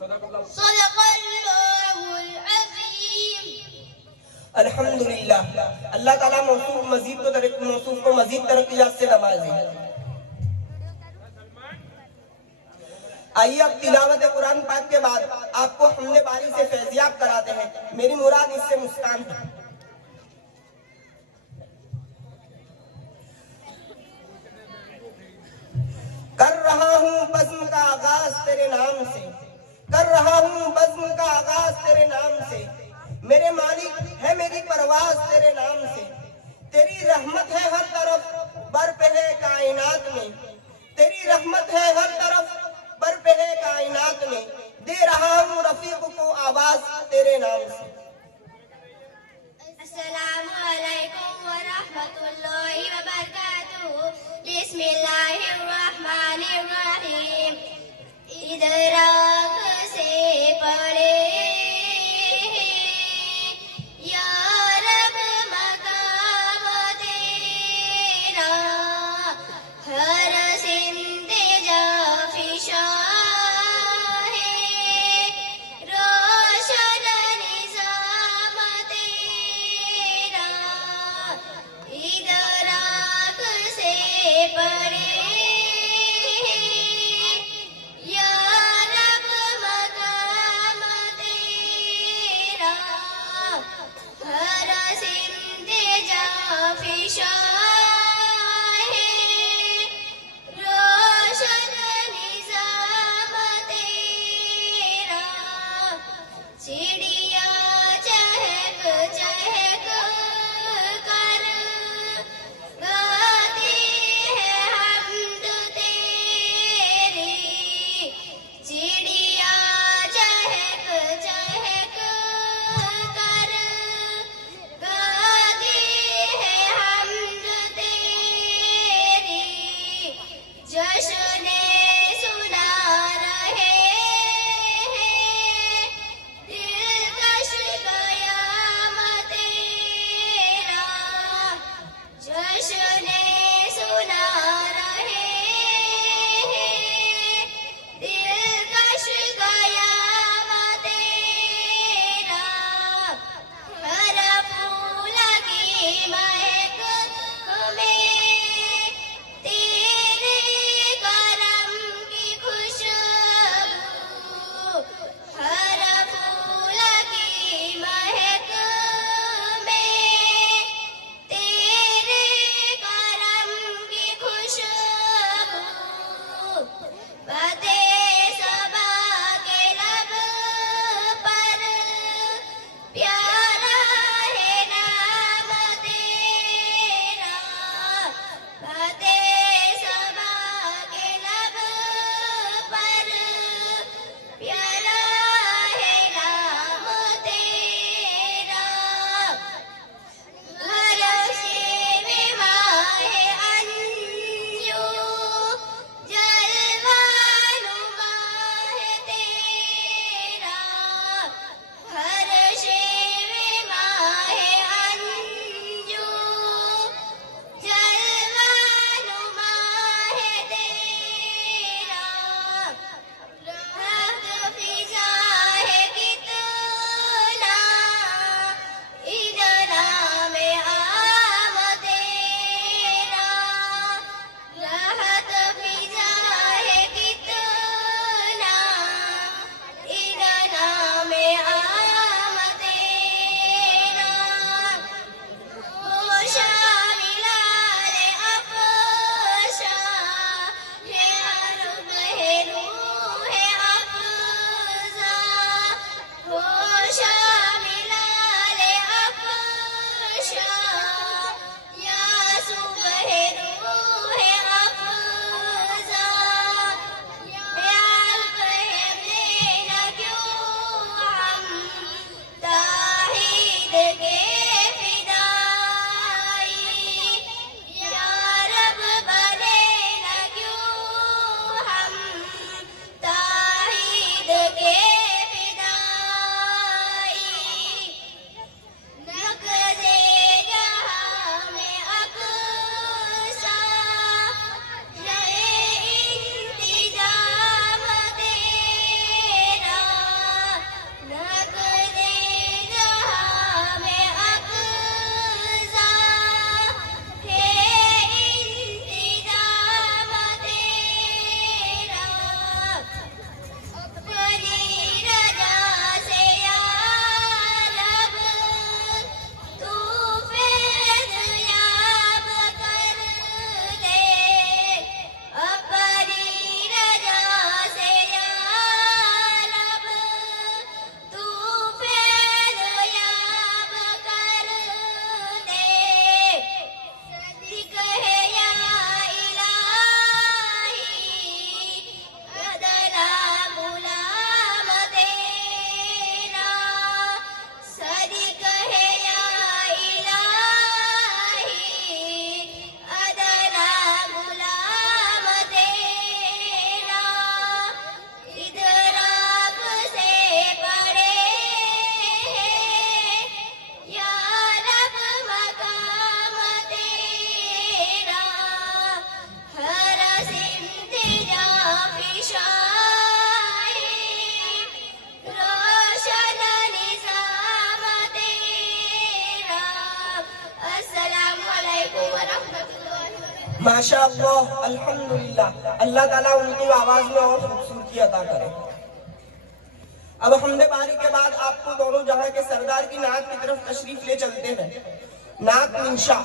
सदक़ल्लाहुल अज़ीम। अल्हम्दुलिल्लाह। अल्लाह ताला मौसूफ को मजीद तरक्कियात से नवाजे। आइए अब तिलावत कुरान पाक के बाद आपको हमने बारी से फैजियाब कराते हैं। मेरी मुराद इससे मुस्कान है। कर रहा हूँ बज़्म का आगाज तेरे नाम से, कर रहा हूँ बज़्म का आगाज तेरे नाम से। मेरे मालिक है मेरी परवाज तेरे नाम से। तेरी रहमत है हर तरफ बरपे है कायनात में, तेरी रहमत है हर तरफ बरपे है कायनात में। दे रहा हूँ रफीक को आवाज तेरे नाम से। अस्सलामु अलैकुम व रहमतुल्लाहि व बरकातुहू। बिस्मिल्लाहिर्रहमानिर्रहीम। इदराक से पढ़े या रब मकाम तेरा, हर सिंदे जाफिशा है, रोशन निज़ाम तेरा। इदराक से पढ़े या रब माशाअल्लाह, अल्हम्दुलिल्लाह। अल्लाह ताला उनकी आवाज में और खूबसूरती अता करे। अब हमने बारी के बाद आपको दोनों जहां के सरदार की नात की तरफ तशरीफ ले चलते हैं। नात इंशा।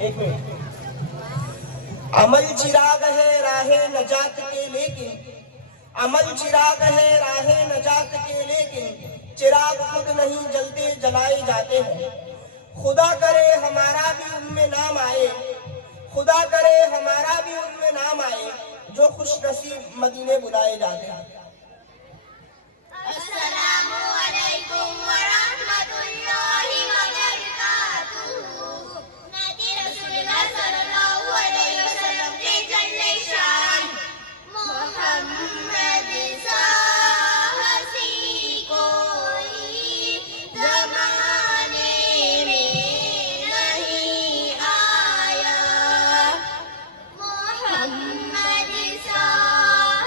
एक मिनट। अमल चिराग है राहे नजात के लेकिन, अमल चिराग है राहे नजात के लेकिन, चिराग खुद नहीं जलते जलाए जाते हैं। खुदा करे हमारा भी उनमें नाम आए, खुदा करे हमारा भी उनमें नाम आए, जो खुश नसीब मदीने बुलाए जाते हैं। अस्सलामु अलैकुम व रहमतुल्लाहि व बरकातुहू। नाती रसूलुल्लाह सल्लल्लाहु अलैहि वसल्लम के जल्ले शान मोहम्मद सा हसी कोई ज़माने में नहीं आया। मोहम्मद सा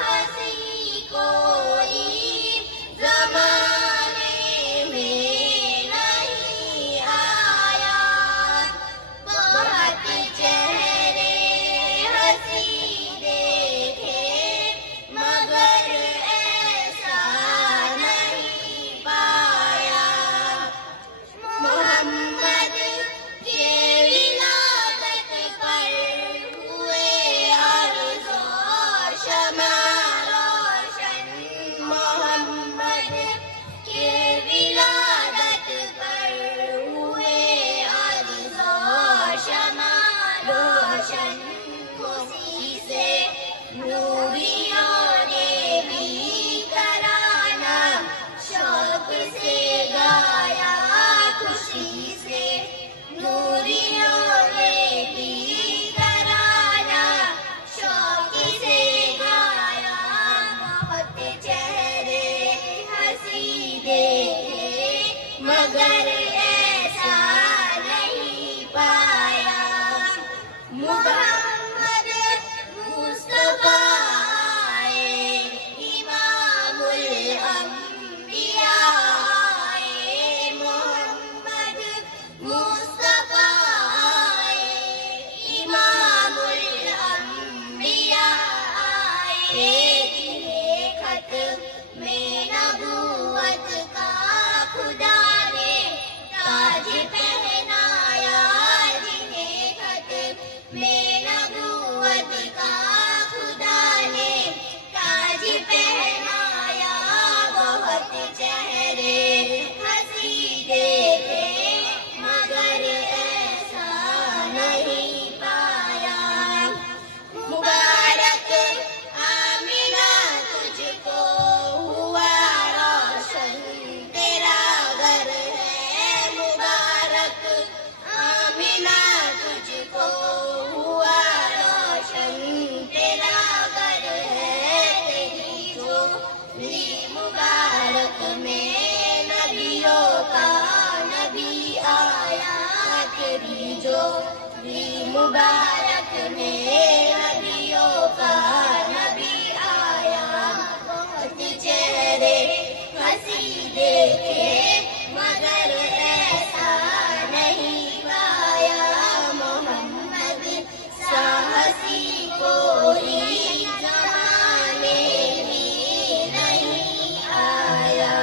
हसी कोई ज़माने में नहीं आया। बहुत चेहरे हंसी देखे मगर ऐसा नहीं पाया। मोहम्मद के विलादत पर हुए अर्ज़ो शमा रोशन। मोहम्मद के विलादत पर हुए अर्ज़ो शमा रोशन। खुशी से नूरियों ने भी तराना शौक से गाया। खुशी से नूरियों ने भी तराना शौक से गाया। बहुत चेहरे हंसी देखे मगर ऐसा नहीं पाया। मुहम्मद मुस्तफा आए, इमामुल अंबिया आए। मोहम्मद मुस्तफा आए, इमामुल अंबिया आए। जिन्हें खत में नबूवत का खुदा ने ताज पहनाया। जिन्हें खत में नबूवत का खुदा ने ताज पहनाया। बहुत चेहरे हंसी देखे मगर ऐसा नहीं पाया। मुबारक आमिना तुझको हुआ रोशन तेरा घर है। मुबारक आमिना तुझको हुआ रोशन तेरा घर है। तेरी झोली मुबारक में नबियों का नबी आया। तेरी झोली मुबारक में नबियों का नबी आया। बहुत चेहरे हंसी देखे मगर ऐसा नहीं पाया। मोहम्मद सा हसी कोई ज़माने में नहीं आया।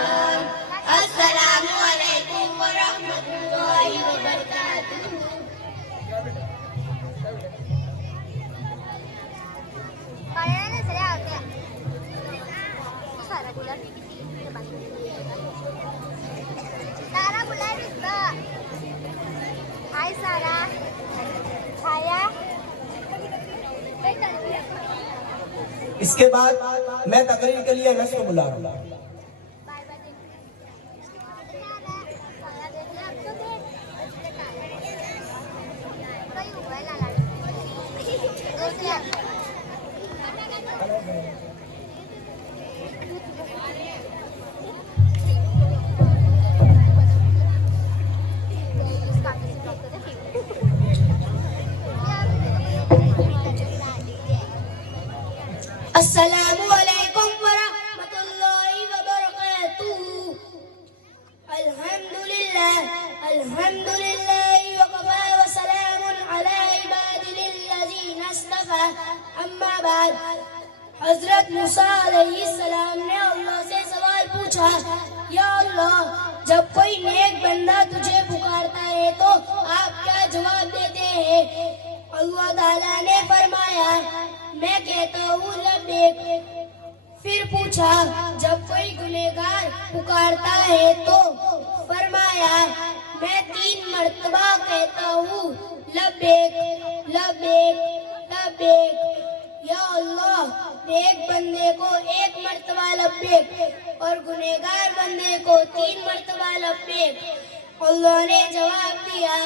अस्सलामु अलैकुम व रहमतुल्लाहि व बरकातुहू। सारा बुलाए इसका। हाय सारा। आया। इसके बाद मैं तकरीर के लिए अनस को बुला रहा हूँ। Bye bye. सारा देख ले अब तो देख। कहीं हुआ है लाला। देख ले। इसका किसी डॉक्टर अम्मा बाद, हजरत मूसा अलैहिस्सलाम ने अल्लाह से सवाल पूछा, या अल्लाह, जब कोई नेक बंदा तुझे पुकारता है तो आप क्या जवाब देते हैं? अल्लाह ताला ने फरमाया, मैं कहता हूँ लब्बैक। फिर पूछा, जब कोई गुनहगार पुकारता है तो फरमाया, मैं 3 मर्तबा कहता हूँ लब्बैक लब्बैक लब्बैक। या अल्लाह, नेक बंदे को 1 मर्तबा लब्बैक और गुनहगार बंदे को 3 मर्तबा लब्बैक। अल्लाह ने जवाब दिया,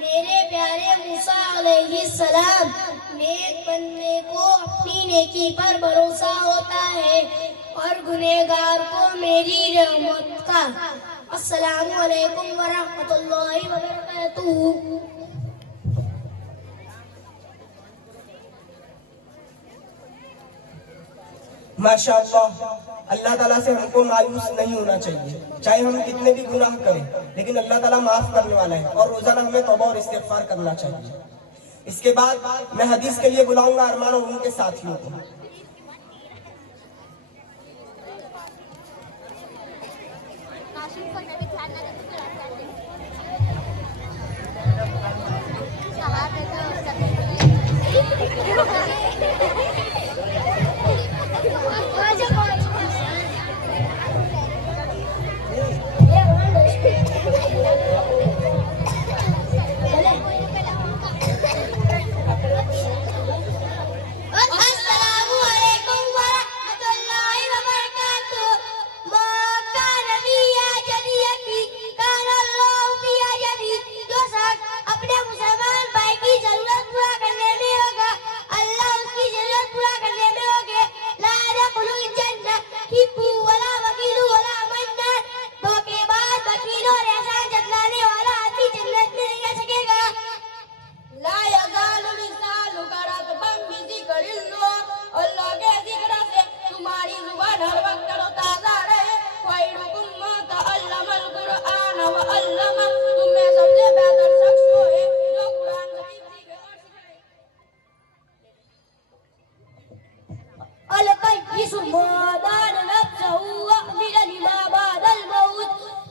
मेरे प्यारे मूसा अलैहिस्सलाम, नेक बंदे को अपनी नेकी पर भरोसा होता है और गुनहगार को मेरी रहमत का। अस्सलामु अलैकुम व रहमतुल्लाहि व बरकातुहू। माशाअल्लाह, अल्लाह ताला से हमको मायूस नहीं होना चाहिए, चाहे हम कितने भी गुनाह करें, लेकिन अल्लाह ताला माफ करने वाला है और रोजाना हमें तौबा और इस्तिग़फ़ार करना चाहिए। इसके बाद मैं हदीस के लिए बुलाऊंगा अरमान और उनके साथियों को।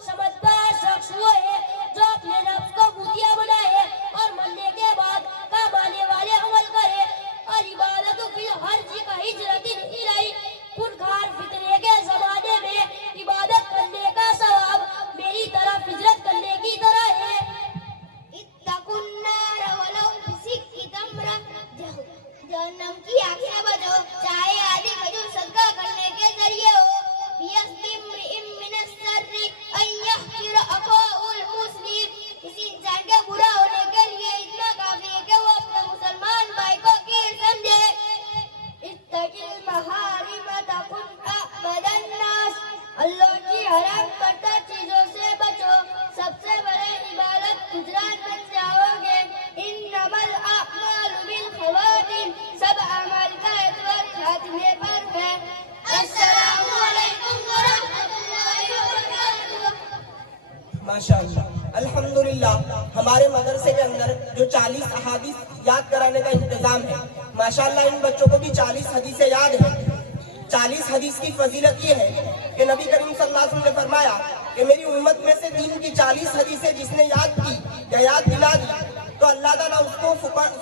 समझदार शख्स वो है जो अपने नफ्स को भूतिया बनाए और मरने के बाद काम आने वाले अमल करे और इबादत हर चीज का हिजरत इलाही खुदगार फितरे के जमाने में इबादत करने का सवाब मेरी तरफ हिजरत करने की तरह है। इत्तकुन्नार वलौ बिसिक्की तमरा, जहन्नम की आग से बचो चाहे आधी खजूर सदका करने के जरिए हो। किसी इंसान के बुरा होने के लिए इतना काफी है कि वो अपने मुसलमान भाई को कीर समझे। इत्तकिल महारिम तकुन अबदन नास, अल्लाह की हराम करता चीजों से बचो, सबसे बड़े इबादत गुजरान बन जाओगे। इन्नमल अअमालु बिल खवातिम, सब अमल का एतबार खातिमे पर है। अस्सलामु अलैकुम व रहमतुल्लाहि व बरकातुहू। माशाअल्लाह, अल्हम्दुलिल्लाह, हमारे मदरसे के अंदर जो 40 अहादीस याद कराने का इंतजाम है, माशाअल्लाह इन बच्चों को भी 40 हदीसें याद है। 40 हदीस की फजीलत ये है कि नबी करीम सल्लल्लाहु अलैहि वसल्लम ने फरमाया कि मेरी उम्मत में से दीन की 40 हदीसें जिसने याद की या याद दिला दी तो अल्लाह ताला उसको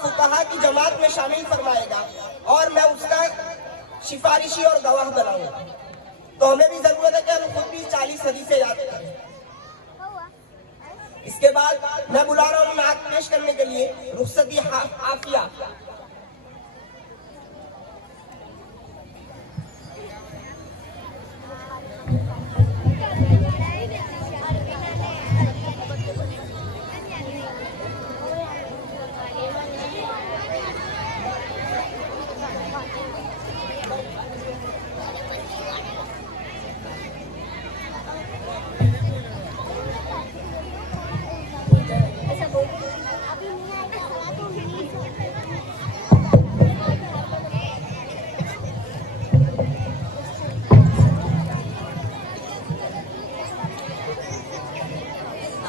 फुकहा की जमात में शामिल फरमाएगा और मैं उसका सिफारिशी और गवाह बनाऊंगा। तो हमें भी जरूरत है कि हम खुद भी 40 हदीसें याद करें। इसके बाद मैं बुला रहा हूँ नात पेश करने के लिए रुखसती आफिया।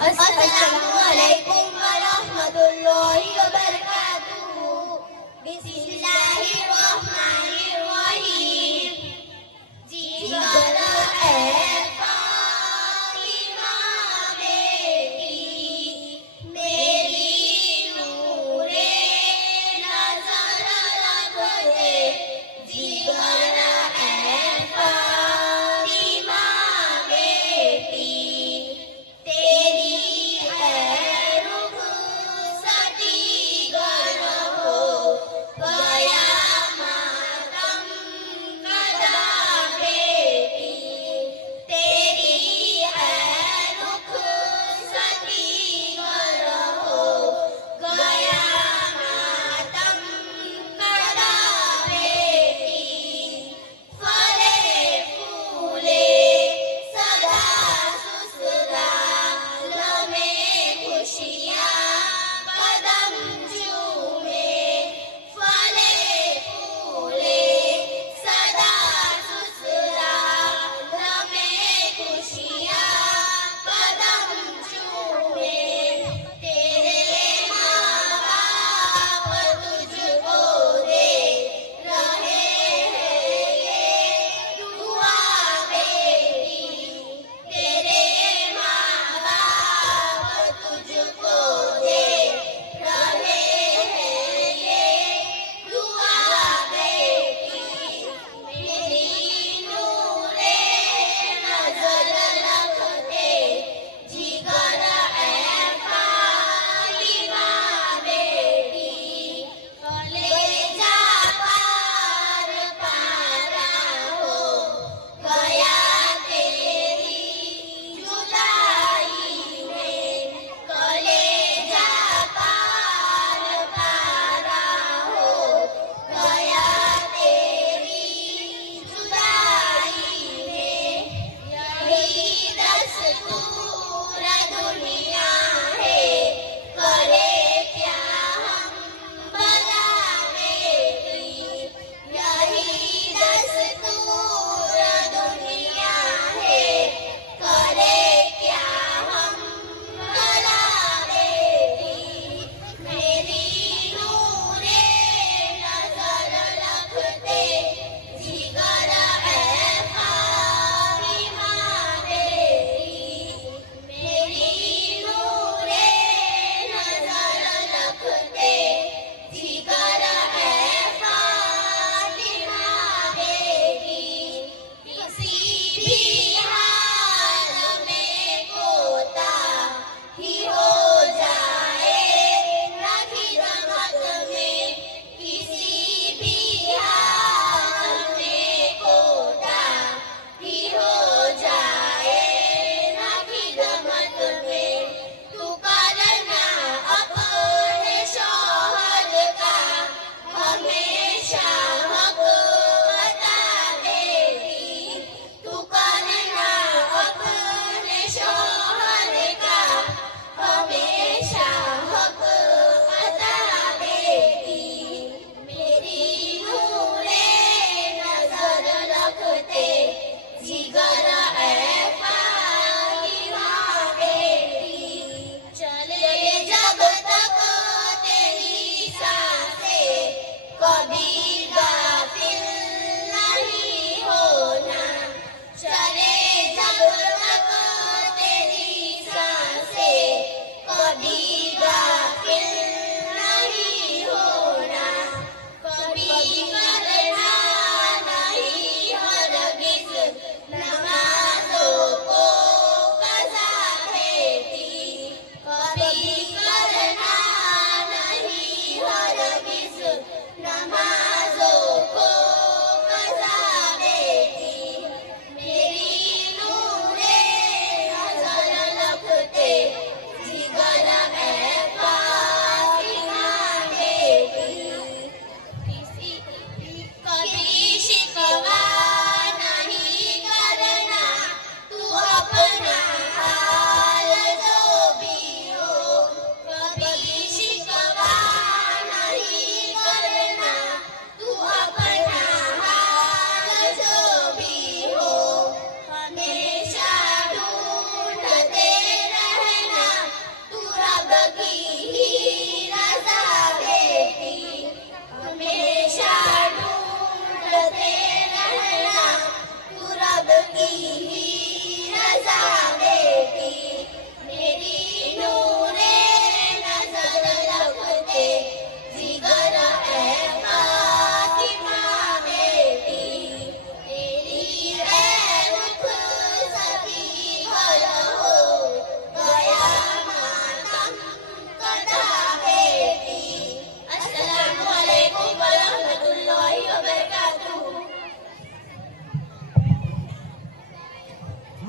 अस्सलामु अलैकुम व रहमतुल्लाहि व बरकातुहू। बिस्मिल्लाहिर रहमानिर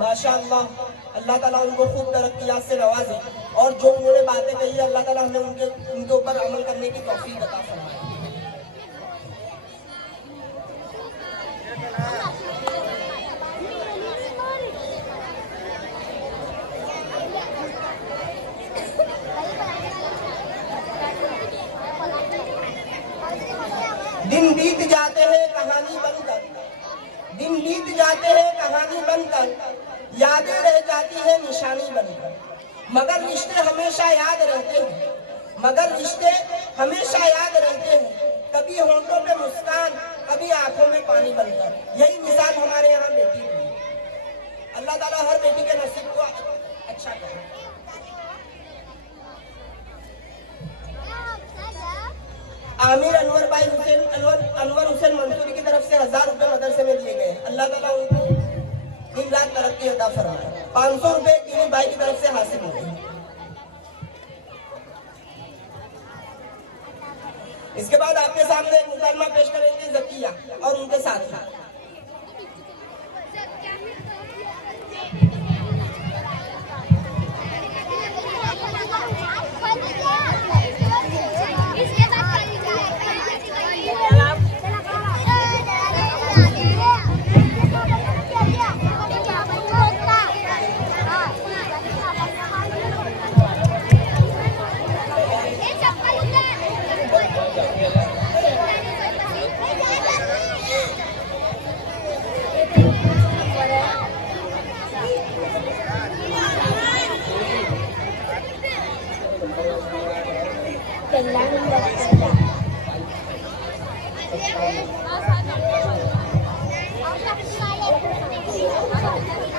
माशाअल्लाह, अल्लाह ताला उनको खूब तरक्कियात से नवाजे और जो उन्होंने बातें कही है अल्लाह ताला हमें उनके ऊपर अमल करने की तौफीक अता फरमाए। दिन बीत जाते हैं कहानी बनकर, दिन बीत जाते हैं कहानी बनकर, यादें रह जाती है निशानी बनकर, मगर रिश्ते हमेशा याद रहते हैं, मगर रिश्ते हमेशा याद रहते हैं, कभी होंठों पे मुस्कान, कभी आंखों में पानी बनकर। यही मिसाल हमारे यहाँ बेटी की है। अल्लाह ताला हर बेटी के नसीब को अच्छा करे। आमिर अनवर हुसैन मंसूरी की तरफ से 1000 रुपए मदरसे में दिए गए। अल्लाह ताला उनको दिन रात तरक्की अता फरमाए। 500 रुपए दीनी भाई की तरफ से हासिल हुए। इसके बाद आपके सामने एक मुकदमा पेश करेंगे जकिया और उनके साथ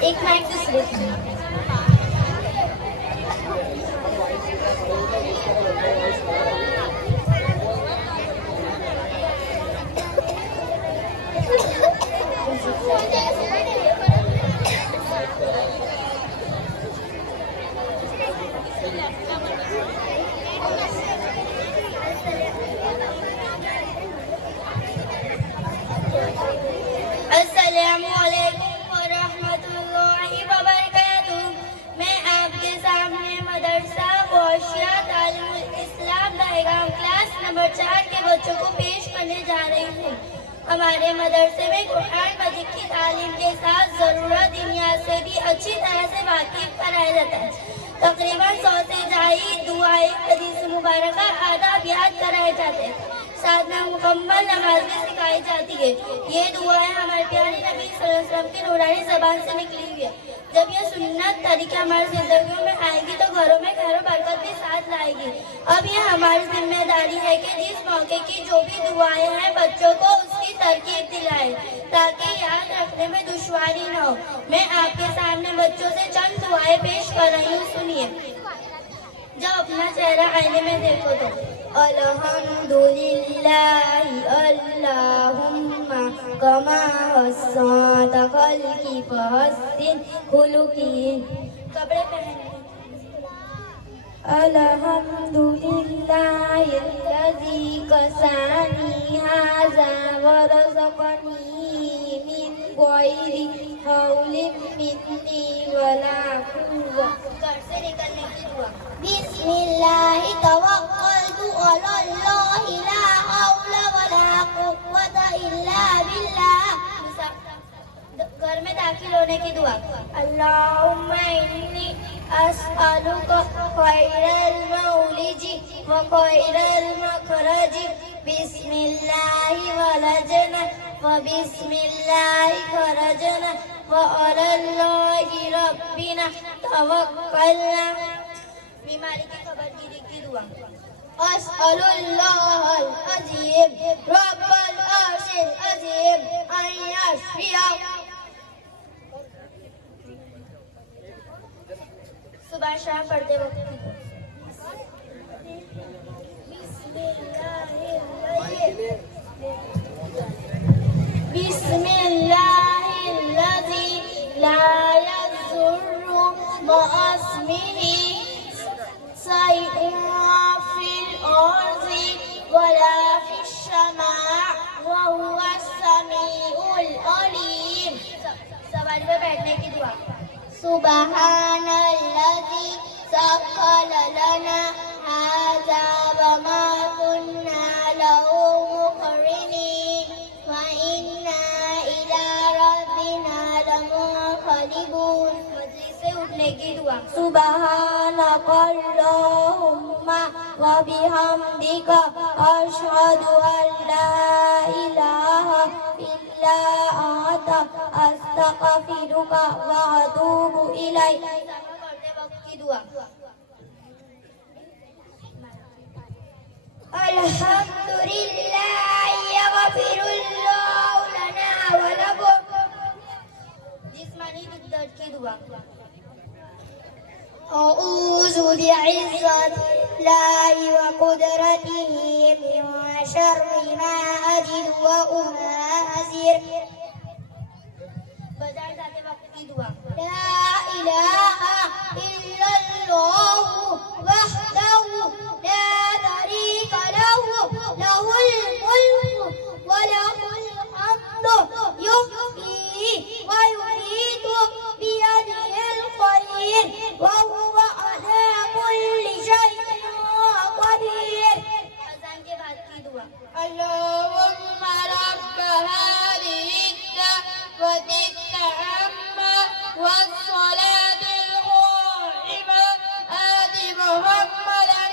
एक माइक से सिलेक्ट नंबर 4 के बच्चों को पेश करने जा रही हूँ। हमारे मदरसे में कुरान मजीद की तालीम के साथ ज़रूरत दुनिया से भी अच्छी तरह से वाकिफ कराया जाता है। तकरीबन 100 से ज़ायद दुआएं, हदीस मुबारक, आदाब याद कराए जाते हैं। साथ में मुकम्मल नमाज भी सिखाई जाती है। ये दुआएं हमारे प्यारे नबी सल्लल्लाहु अलैहि वसल्लम की नूरानी ज़बान से निकली हुई है। जब यह सुन्नत तरीका हमारी जिंदगियों में आएगी तो घरों में खैर और बरकत भी साथ लाएगी। अब यह हमारी जिम्मेदारी है कि जिस मौके की जो भी दुआएं हैं बच्चों को उसकी तरकीब दिलाएं ताकि याद रखने में दुश्वारी न हो। मैं आपके सामने बच्चों से चंद दुआएं पेश कर रही हूँ, सुनिए। जब अपना चेहरा आईने में देखो तो अल्हम्दुलिल्लाह अल्लाहुम्मा कमा हस्सनता खल्की फहस्सिन खुलुकी। कपड़े पहनने अल्हम्दुलिल्लाह अल्लज़ी कसानी हाज़ा वरज़क़नी मिन गैरि हौलिन मिन्नी वला कुव्वा। घर से निकलने की दुआ। बिस्मिल्लाहि तवक्कलतु अलल्लाहि ला हौला वला कुव्वता इल्ला बिल्लाह। घर में दाखिल होने की दुआ। अल्लाहुम्मा इन्नी अस्अलुका खैरल मौलिजी व खैरल मखरजी बिस्मिल्लाहि वलजना व बिस्मिल्लाहि खरजना व अलल्लाहि रब्बिना तवक्कलना। बीमारी की खबरगिरी की दुआ। अस्अलुल्लाहल अज़ीम रब्बल अर्शिल अज़ीम अन यशफिया। सुबह शाम पढ़ते वक्त बिस्मिल्लाहिल्लज़ी ला यज़ुर्रु मअस्मिही शैउन फिल अर्ज़ि वला फिश समाअ व हुवस समीउल अलीम। सवारी पर बैठने की दुआ। सुब्हानल्लज़ी सख्खर लना हाज़ा वमा कुन्ना लहू मुक़रिनीन व इन्ना इला रब्बिना लमुनक़लिबून। मजलिस से उठने की दुआ। सुब्हानकल्लाहुम्मा व बिहम्दिका अशहदु अन ला इलाहा इल्ला अंता अस्तगफिरुका व अतूबु इलैक। करते वक्त की दुआ। अल्हम्दुलिल्लाह यगफिरुल्लाहु लना व लकुम। जिस्मानी दर्द की दुआ। अऊज़ु बिइज़्ज़तिल्लाहि व क़ुदरतिही मिन शर्रि मा अजिदु व उहाज़िर। बाजार जाते वक्त की दुआ। ला इलाहा इल्लल्लाहु वहदहु ला शरीका लहु लहुल मुल्कु व लहुल हम्दु युहयी व युमीतु बियदिहिल खैर व हुवा अला कुल्ली शैइन क़दीर। अज़ान के बाद की दुआ। अल्लाहुम्मा रब्ब हादिहि दअवति ताम्मा वस्सलातिल क़ाइमा आति मुहम्मदन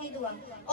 की दुआ।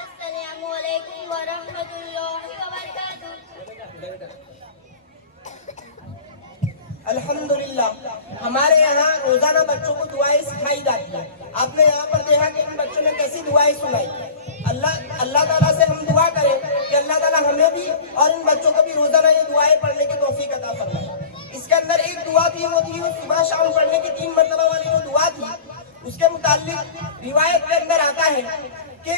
अस्सलामु अलैकुम व रहमतुल्लाहि व बरकातुहू। अल्हम्दुलिल्लाह हमारे यहाँ रोजाना बच्चों को दुआएं सिखाई जाती है। आपने यहाँ पर देखा कि इन बच्चों ने कैसी दुआएं सुनाई। अल्लाह ताला से हम दुआ करें कि अल्लाह ताला हमें भी और इन बच्चों को भी रोजाना ये दुआएं पढ़ने की तौफीक अता फरमाए। इसके अंदर एक दुआ थी, वो थी सुबह शाम पढ़ने की 3 मरतबा वाली जो दुआ थी, उसके मुताल्लिक रिवायत के अंदर आता है कि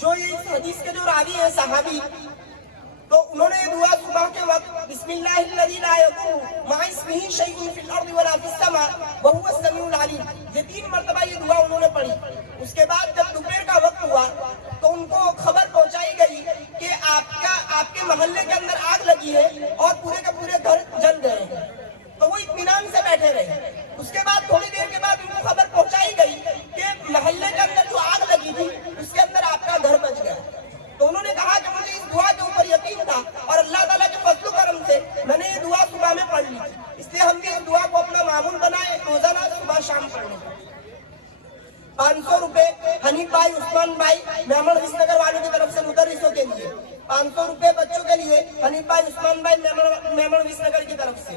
जो ये इस हदीस के जो रावी है सहाबी, तो उन्होंने ये दुआ सुबह के वक्त बिस्मिल्लाहिल्लज़ी ला यदुर्रु मअ इस्मिही शैउन फिल अर्दि वला फिस समा व हुवस समीउल अलीम, ये 3 मरतबा ये दुआ उन्होंने पढ़ी। उसके बाद जब दोपहर का वक्त हुआ तो उनको खबर पहुंचाई गई कि आपके मोहल्ले के अंदर आग लगी है और पूरे के पूरे घर जल गए हैं। तो वो इत्मीनान से बैठे रहे। उसके बाद थोड़ी देर के बाद उनको खबर पहुंचाई गई कि मोहल्ले के अंदर जो आग लगी थी उसके अंदर आपका घर बच गया। तो उन्होंने कहा कि मुझे इस दुआ के ऊपर यकीन था और अल्लाह ताला के फज़्ल करम से मैंने ये दुआ सुबह में पढ़ ली, इसलिए हम भी इस दुआ को अपना मामूल बनाए, रोजाना सुबह शाम पढ़ने। 500 रुपए हनीफ भाई, उस्मान भाई, मेमन विसनगर वालों की तरफ से मुदर्रिसों के लिए, 500 रुपए बच्चों के लिए हनीफ भाई, उस्मान भाई, मेमन विसनगर की तरफ से,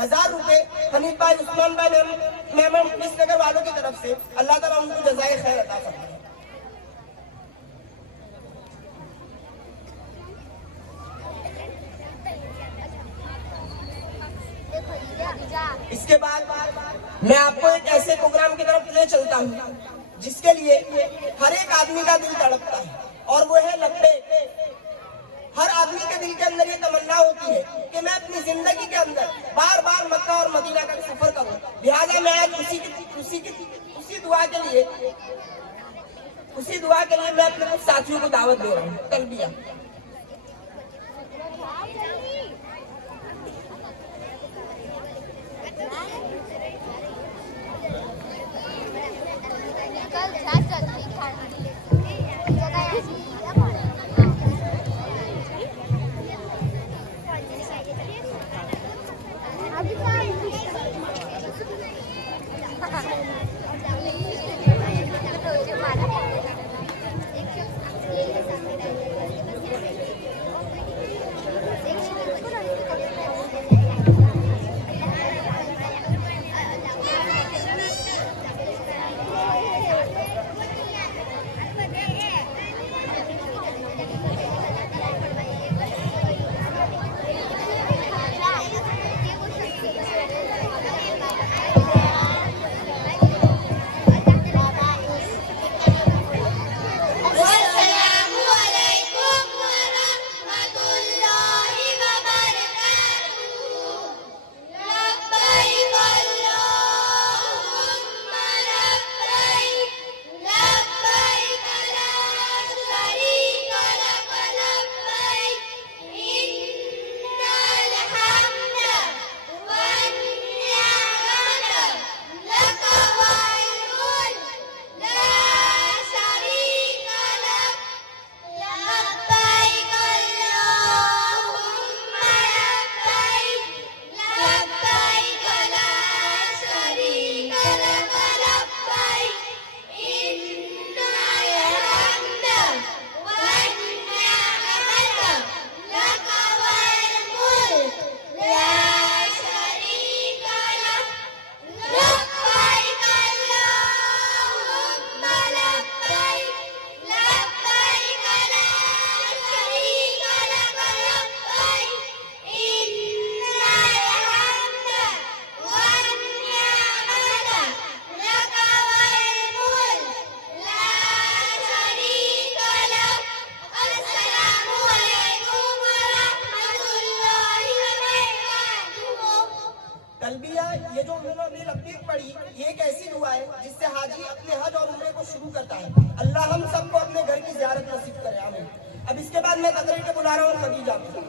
1000 रुपए हनीफ भाई, उस्मान भाई, मेमन विसनगर वालों की तरफ से। अल्लाह ताला उनको जज़ाए खैर अता फरमाए। इसके बाद मैं आपको एक ऐसे प्रोग्राम की तरफ ले चलता हूँ जिसके लिए हर एक आदमी का दिल तड़पता है, और वो है लब्बैक। हर आदमी के दिल के अंदर ये तमन्ना होती है कि मैं अपनी जिंदगी के अंदर बार बार मक्का और मदीना का सफर करूँ। लिहाजा मैं आज उसी दुआ के लिए मैं अपने कुछ साथियों को दावत दे रहा हूँ। तलबिया हमने अभी लब्बीक पढ़ी, ये एक ऐसी दुआ है जिससे हाजी अपने हज और उम्रे को शुरू करता है। अल्लाह हम सबको अपने घर की ज़ियारत नसीब करे, आमीन। अब इसके बाद मैं तकरीर के बुला रहा हूँ खदीजा को।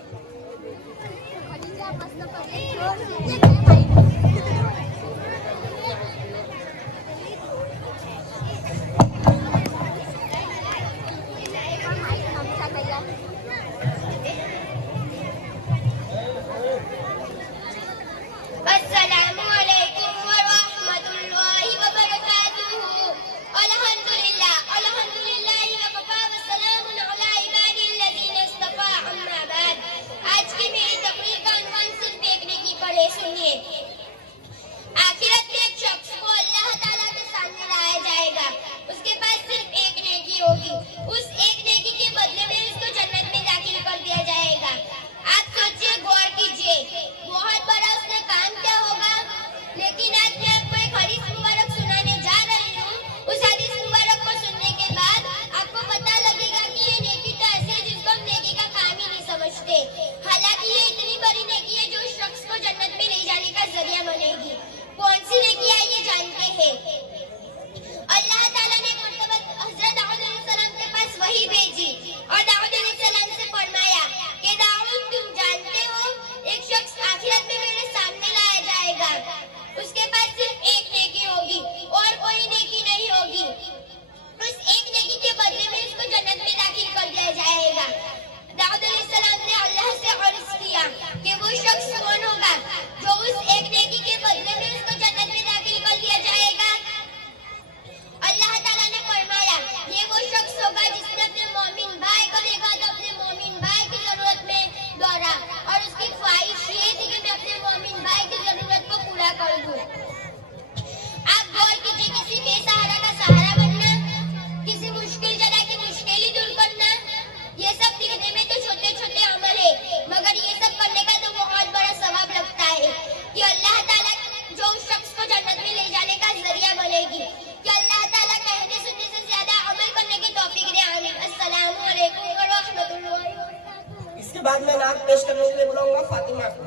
बाद में नाम पेश करने के लिए बुलाऊंगा फातिमा को।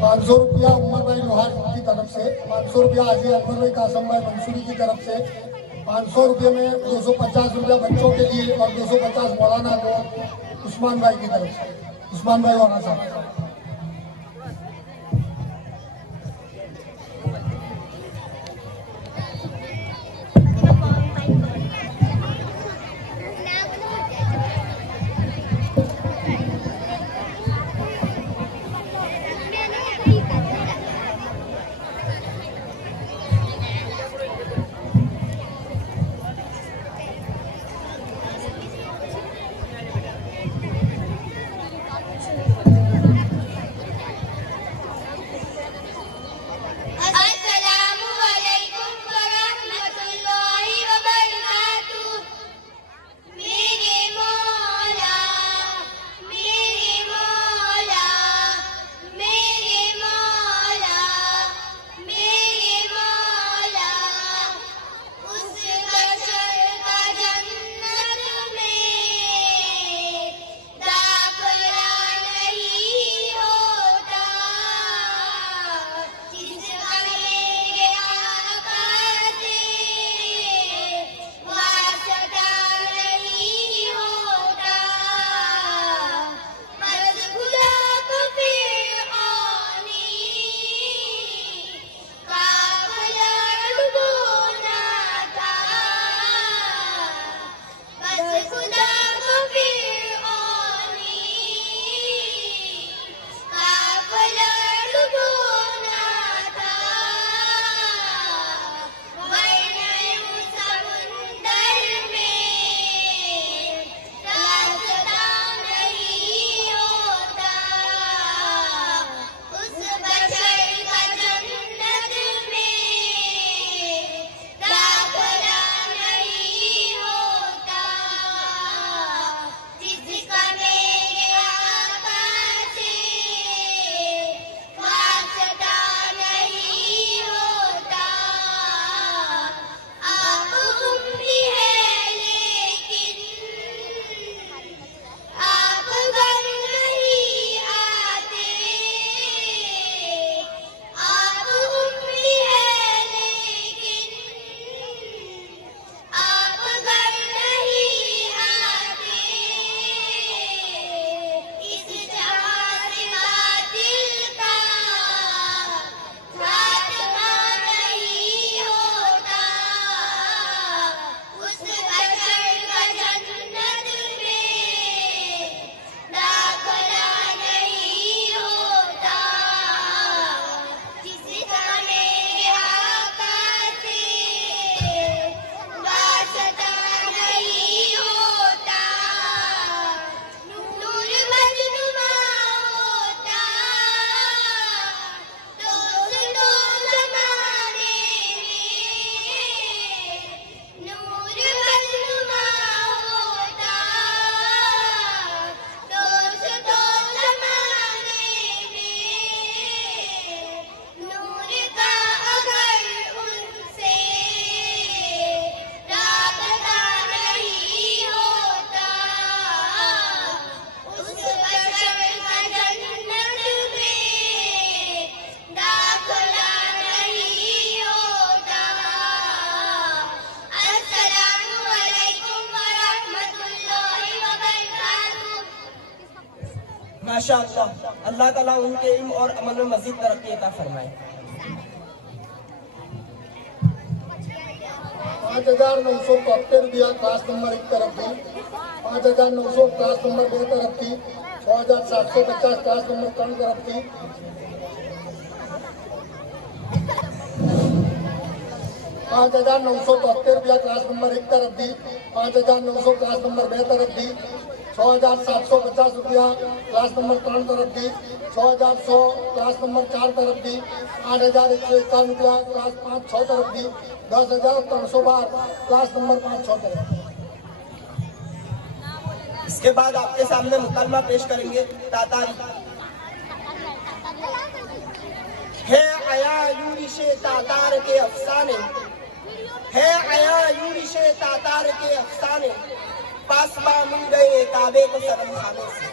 ₹500 उमर भाई लोहार की तरफ से, ₹500 हाजी अकबर भाई कासम भाई मंसूरी की तरफ से, ₹500 में ₹250 बच्चों के लिए और 250 मौलाना को उस्मान भाई की तरफ से, उस्मान भाई वाला साहब। माशाअल्लाह, अल्लाह ताला उनके इल्म और अमल में मजीद तरक्की अता फरमाए। 5,972 रुपया क्लास नंबर 1 तरफ थी, 5,900 क्लास नंबर 2 तरफ थी, 6,750 क्लास नंबर 3 तरफ थी, 5,972 रुपया क्लास नंबर 1 तरफ थी, 5,900 क्लास नंबर 2 तरफ थी, 6,750 रुपया क्लास नंबर 3 तरफ थी, 6,100 क्लास नंबर 4 तरफ थी, 8,151 रुपया क्लास 5-6 तरफ थी, 10,312 क्लास नंबर 5-6 तरफ थी। इसके बाद आपके सामने मुकदमा पेश करेंगे तातारी। है आया यूरिशे तातार के अफसाने, है आया यूरिशे तातार के अफसाने, पासबा मिल गए काबे को सनम खाने से।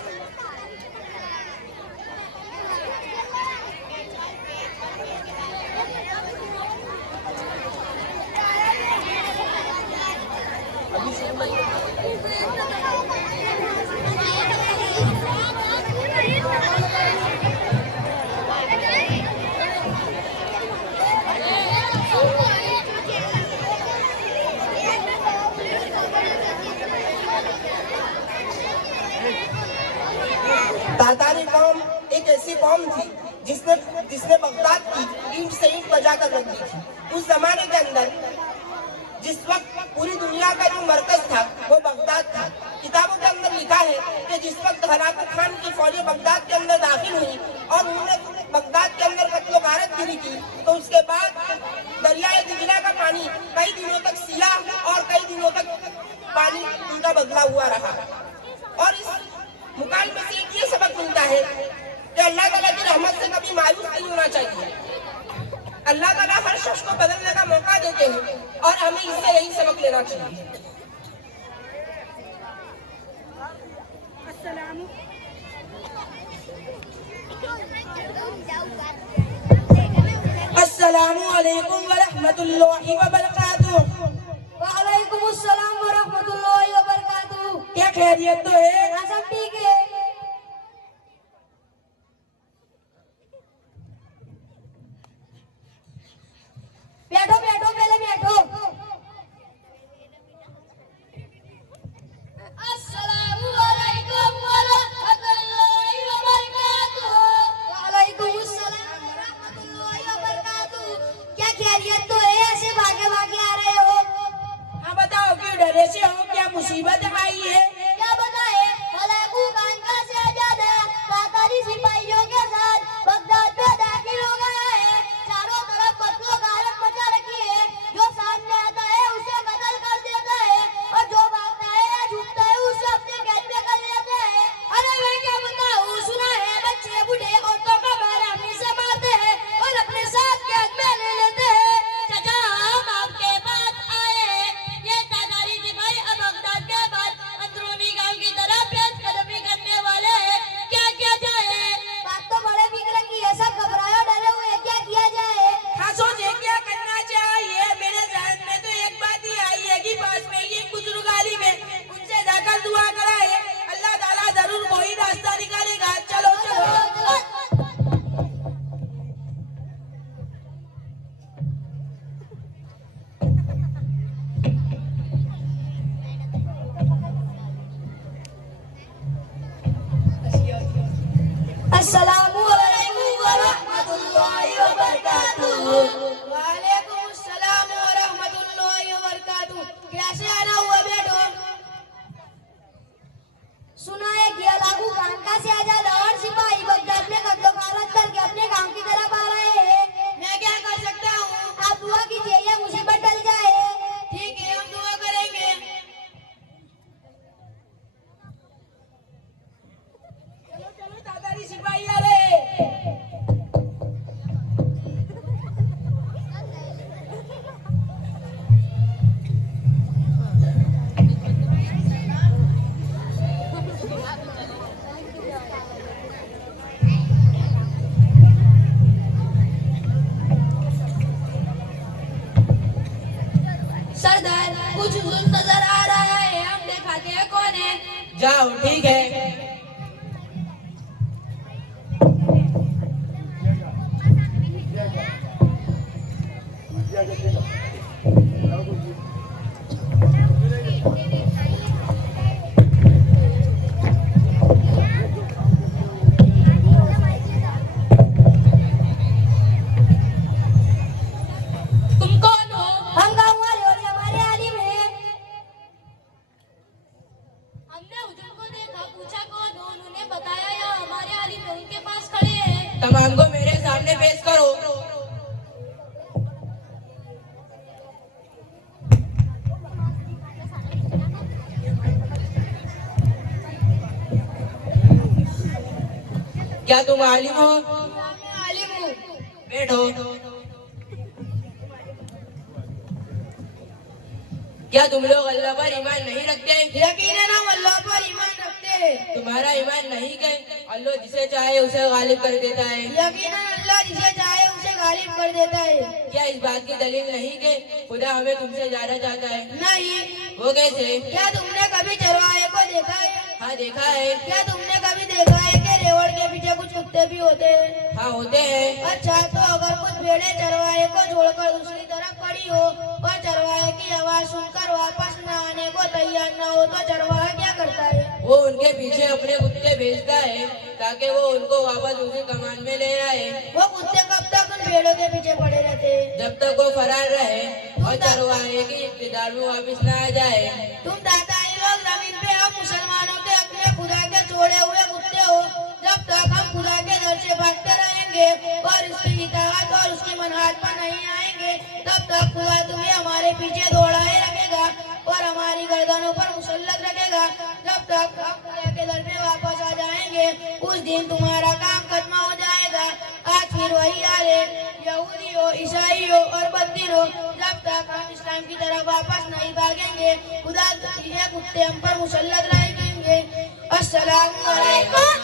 तातारी कौम एक ऐसी कौम थी जिसने बगदाद की ईंट से ईंट बजाकर रख दी थी। उस जमाने के अंदर जिस वक्त पूरी दुनिया का जो मरकज था वो बगदाद था। किताबों के अंदर लिखा है कि जिस वक्त हलाकू खान की फौजें बगदाद के अंदर दाखिल हुई और उन्होंने बगदाद के अंदर कत्लो गारत गिरी की, तो उसके बाद दरियाए दिजला का पानी कई दिनों तक सिया और कई दिनों तक पानी उनका बदला हुआ रहा। और इस मुकाल में से एक ये सबक मिलता है कि अल्लाह ताला की रहमत से कभी मायूस नहीं होना चाहिए। अल्लाह ताला हर शख्स को बदलने का मौका देते हैं और हमें इससे यही सबक लेना चाहिए। अस्सलामु अलैकुम व रहमतुल्लाहि व बरकातुहू। वालेकुम अस्सलाम व रहमतुल्लाहि व बरकातुहू। क्या खैरियत तो है? हाँ, सब ठीक है। बैठो बैठो, पहले बैठो। अस्सलामु अलैकुम व रहमतुल्लाहि व बरकातुहू। वालेकुम अस्सलाम व रहमतुल्लाहि व बरकातुहू। क्या खैरियत तो है? ऐसे भागे भागे आ रहे हो? हाँ बताओ, क्यों डरे से हो? क्या मुसीबत आई है? क्या बताए? हलाकू खान का शहजादा तातारी सिपाहियों के साथ बगदाद में दाखिल हो गया है। चारों तरफ कत्लो गारत मचा रखी है। जो सामने आता है उसे कत्ल कर देता है और जो भागता है या झुकता है उसे अपने कैद में कर लेता है। अरे मैं क्या बताऊं, सुना है बच्चे बूढ़े औरतों का बेरहमी से मारते हैं और अपने साथ कैद में ले लेते हैं। चाचा, हम आपके पास आए हैं। ये तातारी सिपाही अब बगदाद के बाद अंदरूनी गांव की तरफ पेशकदमी करने वाले हैं। क्या किया जाए? बात तो बड़े फिक्र की है, सब घबराए और डरे हुए हैं। क्या किया जाए? हाँ सोचे क्या करना चाहिए। मेरे ज़हन में तो एक बात ही आई है कि पास में ये बुजुर्ग आलिम है, उनसे जाकर दुआ कराए, अल्लाह ताला जरूर कोई रास्ता निकालेगा। चलो चलो। अस्सलामु अलैकुम व रहमतुल्लाहि व बरकातुहू। वालेकुम अस्सलाम व रहमतुल्लाहि व बरकातुहू। कैसे आना हुआ? बैठो। सुना है कि हलाकू खान का शहजादा और सिपाही बगदाद में कत्लो गारत करके अपने गांव की तरफ आ रहे हैं। मैं क्या कर सकता हूँ? आप दुआ कीजिए ये मुसीबत टल जाए। ठीक है, हम दुआ करेंगे। चलो चलो, तातारी सिपाही आ रहे। सरदार, कुछ जुल्म नजर आ रहा है, हम दिखाते हैं कौन है। जाओ, ठीक है। तमाम को मेरे सामने पेश करो। क्या तुम आलिम हो? मैं आलिम हूँ। बैठो। क्या तुम लोग अल्लाह पर ईमान नहीं रखते? यकीनन हम अल्लाह पर ईमान रखते हैं। तुम्हारा ईमान नहीं कि अल्लाह जिसे चाहे उसे गालिब कर देता है? यकीनन अल्लाह जिसे चाहे उसे गालिब कर देता है। क्या इस बात की दलील नहीं कि खुदा हमें तुमसे ज्यादा चाहता है? नहीं। वो कैसे? क्या तुमने कभी चरवाहे को देखा है? हाँ देखा है। क्या तुमने कभी देखा है कि रेवड़ के पीछे कुछ कुत्ते भी होते हैं? हाँ होते हैं। अच्छा, तो अगर कुछ भेड़े चरवाहे को छोड़कर दूसरी तरफ खड़ी हो और चरवाहे की आवाज सुनकर वापस न आने को तैयार न हो तो चरवाहा क्या करता है? वो उनके पीछे अपने कुत्ते भेजता है ताकि वो उनको वापस उसी कमान में ले आए। वो कुत्ते कब तक उन भेड़ों के पीछे पड़े रहते हैं? जब तक वो फरार रहे और चरवाहे की इख्तियार में वापस न आ जाए। तुम दाताई लोग जमीन पे हम मुसलमानों के अपने खुदा के छोड़े हुए कुत्ते हो। जब तक हम खुदा के दर से भागते रहेंगे और उसकी इताअत और उसकी मनाहत पर नहीं आएंगे, तब तक खुदा तुम्हें हमारे पीछे दौड़ाए रखेगा और हमारी गर्दनों पर मुसल्लत रखेगा। जब तक हम खुदा के दर पे वापस आ जाएंगे, उस दिन तुम्हारा काम खत्म हो जाएगा। आखिर वही हाल है, यहूदी हो, ईसाई हो और बंदी हो, जब तक हम इस्लाम की तरफ वापस नहीं भागेंगे, खुदा ये कुत्ते हम पर मुसल्लत रहेंगे। अस्सलामु अलैकुम।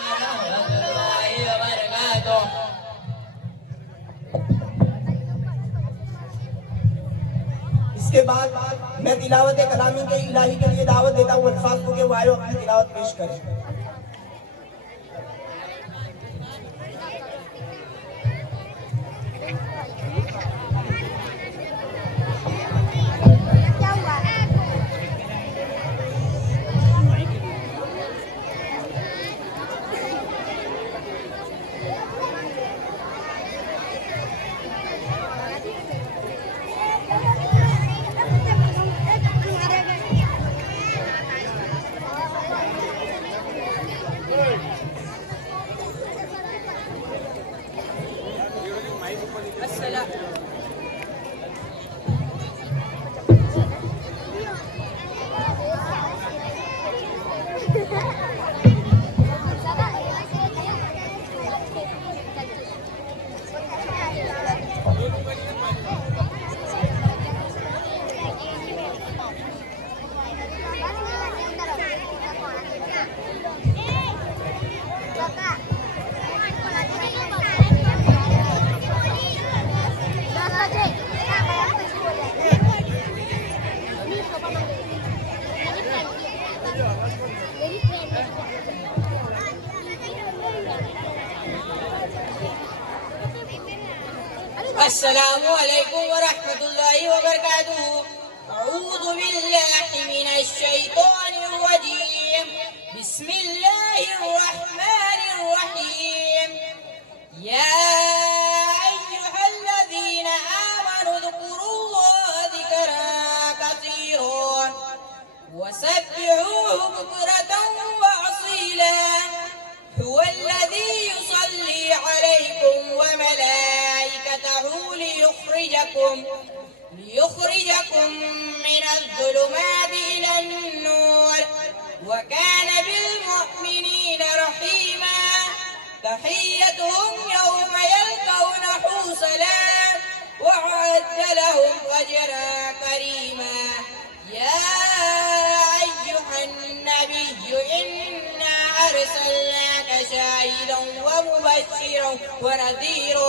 इसके बाद मैं तिलावत कलामी के इलाही के लिए दावत देता हूँ। अल्फाज को के वायो अपनी तिलावत पेश करें। अस्सलामु अलैकुम व रहमतुल्लाहि व बरकातुहू। अऊज़ु बिल्लाहि मिनश शैतानिर रजीम। बिस्मिल्लाहिर रहमानिर रहीम। या अय्युहल्लज़ीना आमनू ज़कुरुल्लाहा ज़िक्रा कसीरा वसब्बिहूहु बुक्रतन व असीला। हुवल्लज़ी युसल्ली अलैकुम व मलाइकतहू लियुखरिजकुम मिनज़्ज़ुलुमाति इलन्नूर वकान बिल्मुअ्मिनीना रहीमा। तहिय्यतुहुम यौमा यल्क़ौनहु सलाम वअअद्द लहुम अजरन करीमा। या अय्युहन नबिय्यु इन्ना अर्सलनाका शाहिदन व मुबश्शिरन व नज़ीरा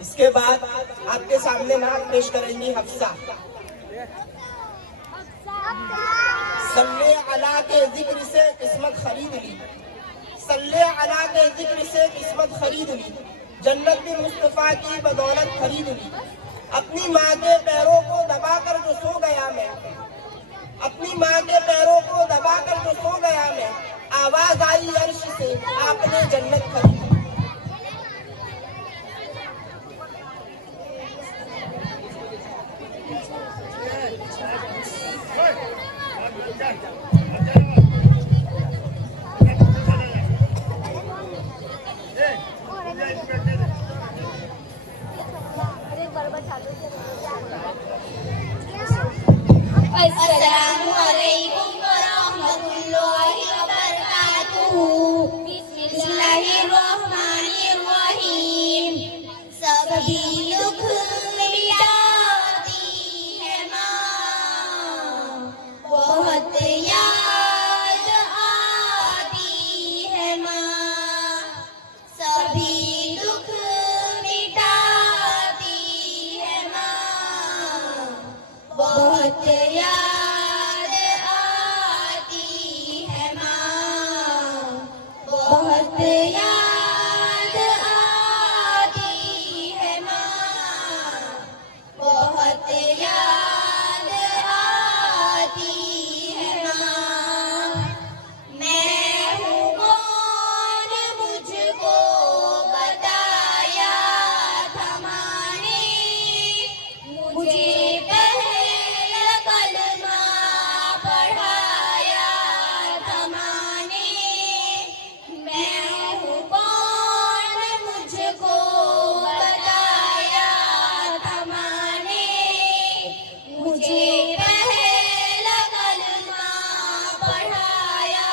इसके बाद आपके सामने नाम पेश करेंगी हफ्सा। सल्ले अला के जिक्र से किस्मत खरीद ली, सल्ले अला के जिक्र से किस्मत खरीद ली, जन्नत भी मुस्तफ़ा की बदौलत खरीद ली। अपनी माँ के पैरों को दबाकर जो सो गया मैं, अपनी माँ के पैरों को दबाकर जो सो गया मैं, आवाज आई अर्श से आपने जन्नत खरीद ली। अस्सलामु अलैकुम व रहमतुल्लाहि व बरकातुहू। बिस्मिल्लाहिर रहमानिर रहीम। सभी दुख मिटाती है माँ, बहुत याद आती है माँ। सभी दुख मिटाती है माँ, बहुत याद आती है माँ, बहुत याद आती है माँ, बहुत याद आती है माँ। मैं हूँ कौन मुझको बताया था माँ ने, मुझे पहला कलमा पढ़ाया था माँ ने। मैं हूँ कौन मुझको बताया था माँ ने, मुझे पहला कलमा पढ़ाया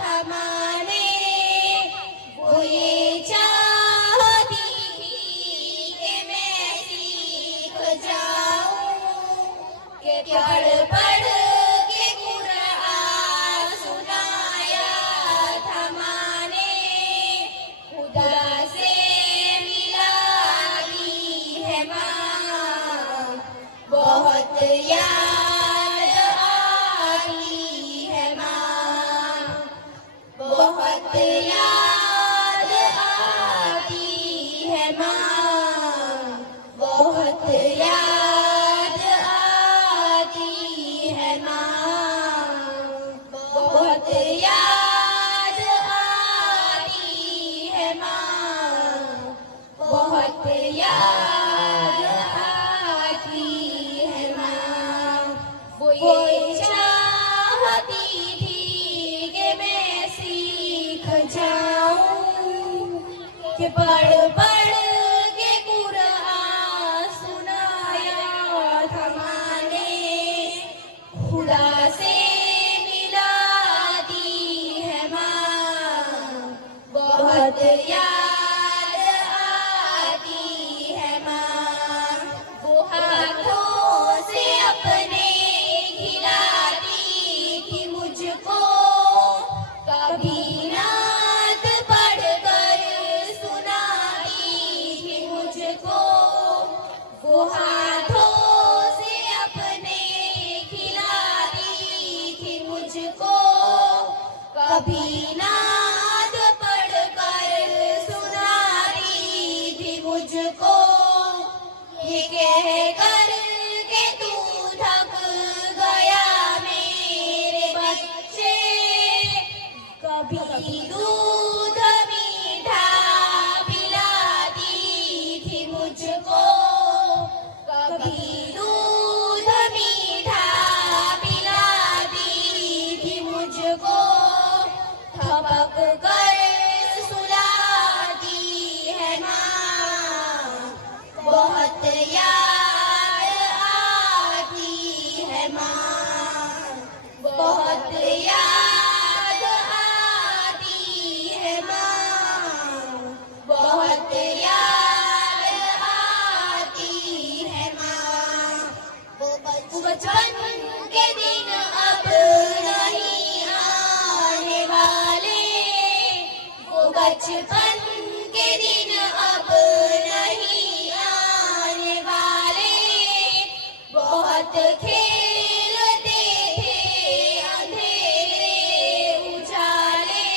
था माँ ने। वो ये चाहती थी कि मैं सीख जाऊं, कि पढ़ पढ़ के कुरान सुनाया था माँ ने। खुदा से मिलाती है माँ, बहुत याद आती है माँ, बहुत याद आती है माँ, बहुत याद आती है माँ, बहुत याद आती है माँ, बहुत याद आती है माँ। वो ये चाहती थी कि मैं सीख जाऊं, कि पढ़ पढ़ के कुरान सुनाया था माँ ने। खुदा से मिलाती है माँ, बहुत याद आती है माँ। वो हाथों से अपने खिलाती थी मुझको, कभी नात पढ़कर सुनाती थी मुझको। वो हाथों से अपने खिलाती थी मुझको, कभी नात पढ़कर सुनाती थी मुझको। ये कहकर के तू थक गया मेरे बच्चे, कभी दूध मीठा पिलाती थी मुझको, कभी दूध मीठा पिलाती थी मुझको। थपक कर सुलाती है माँ, बहुत याद आती है माँ, बहुत याद आती है माँ, बहुत याद आती है माँ। वो बचपन के दिन अब नहीं आने वाले, वो बचपन के दिन अब नहीं आने वाले। बहुत खेलते थे अंधेरे उजाले,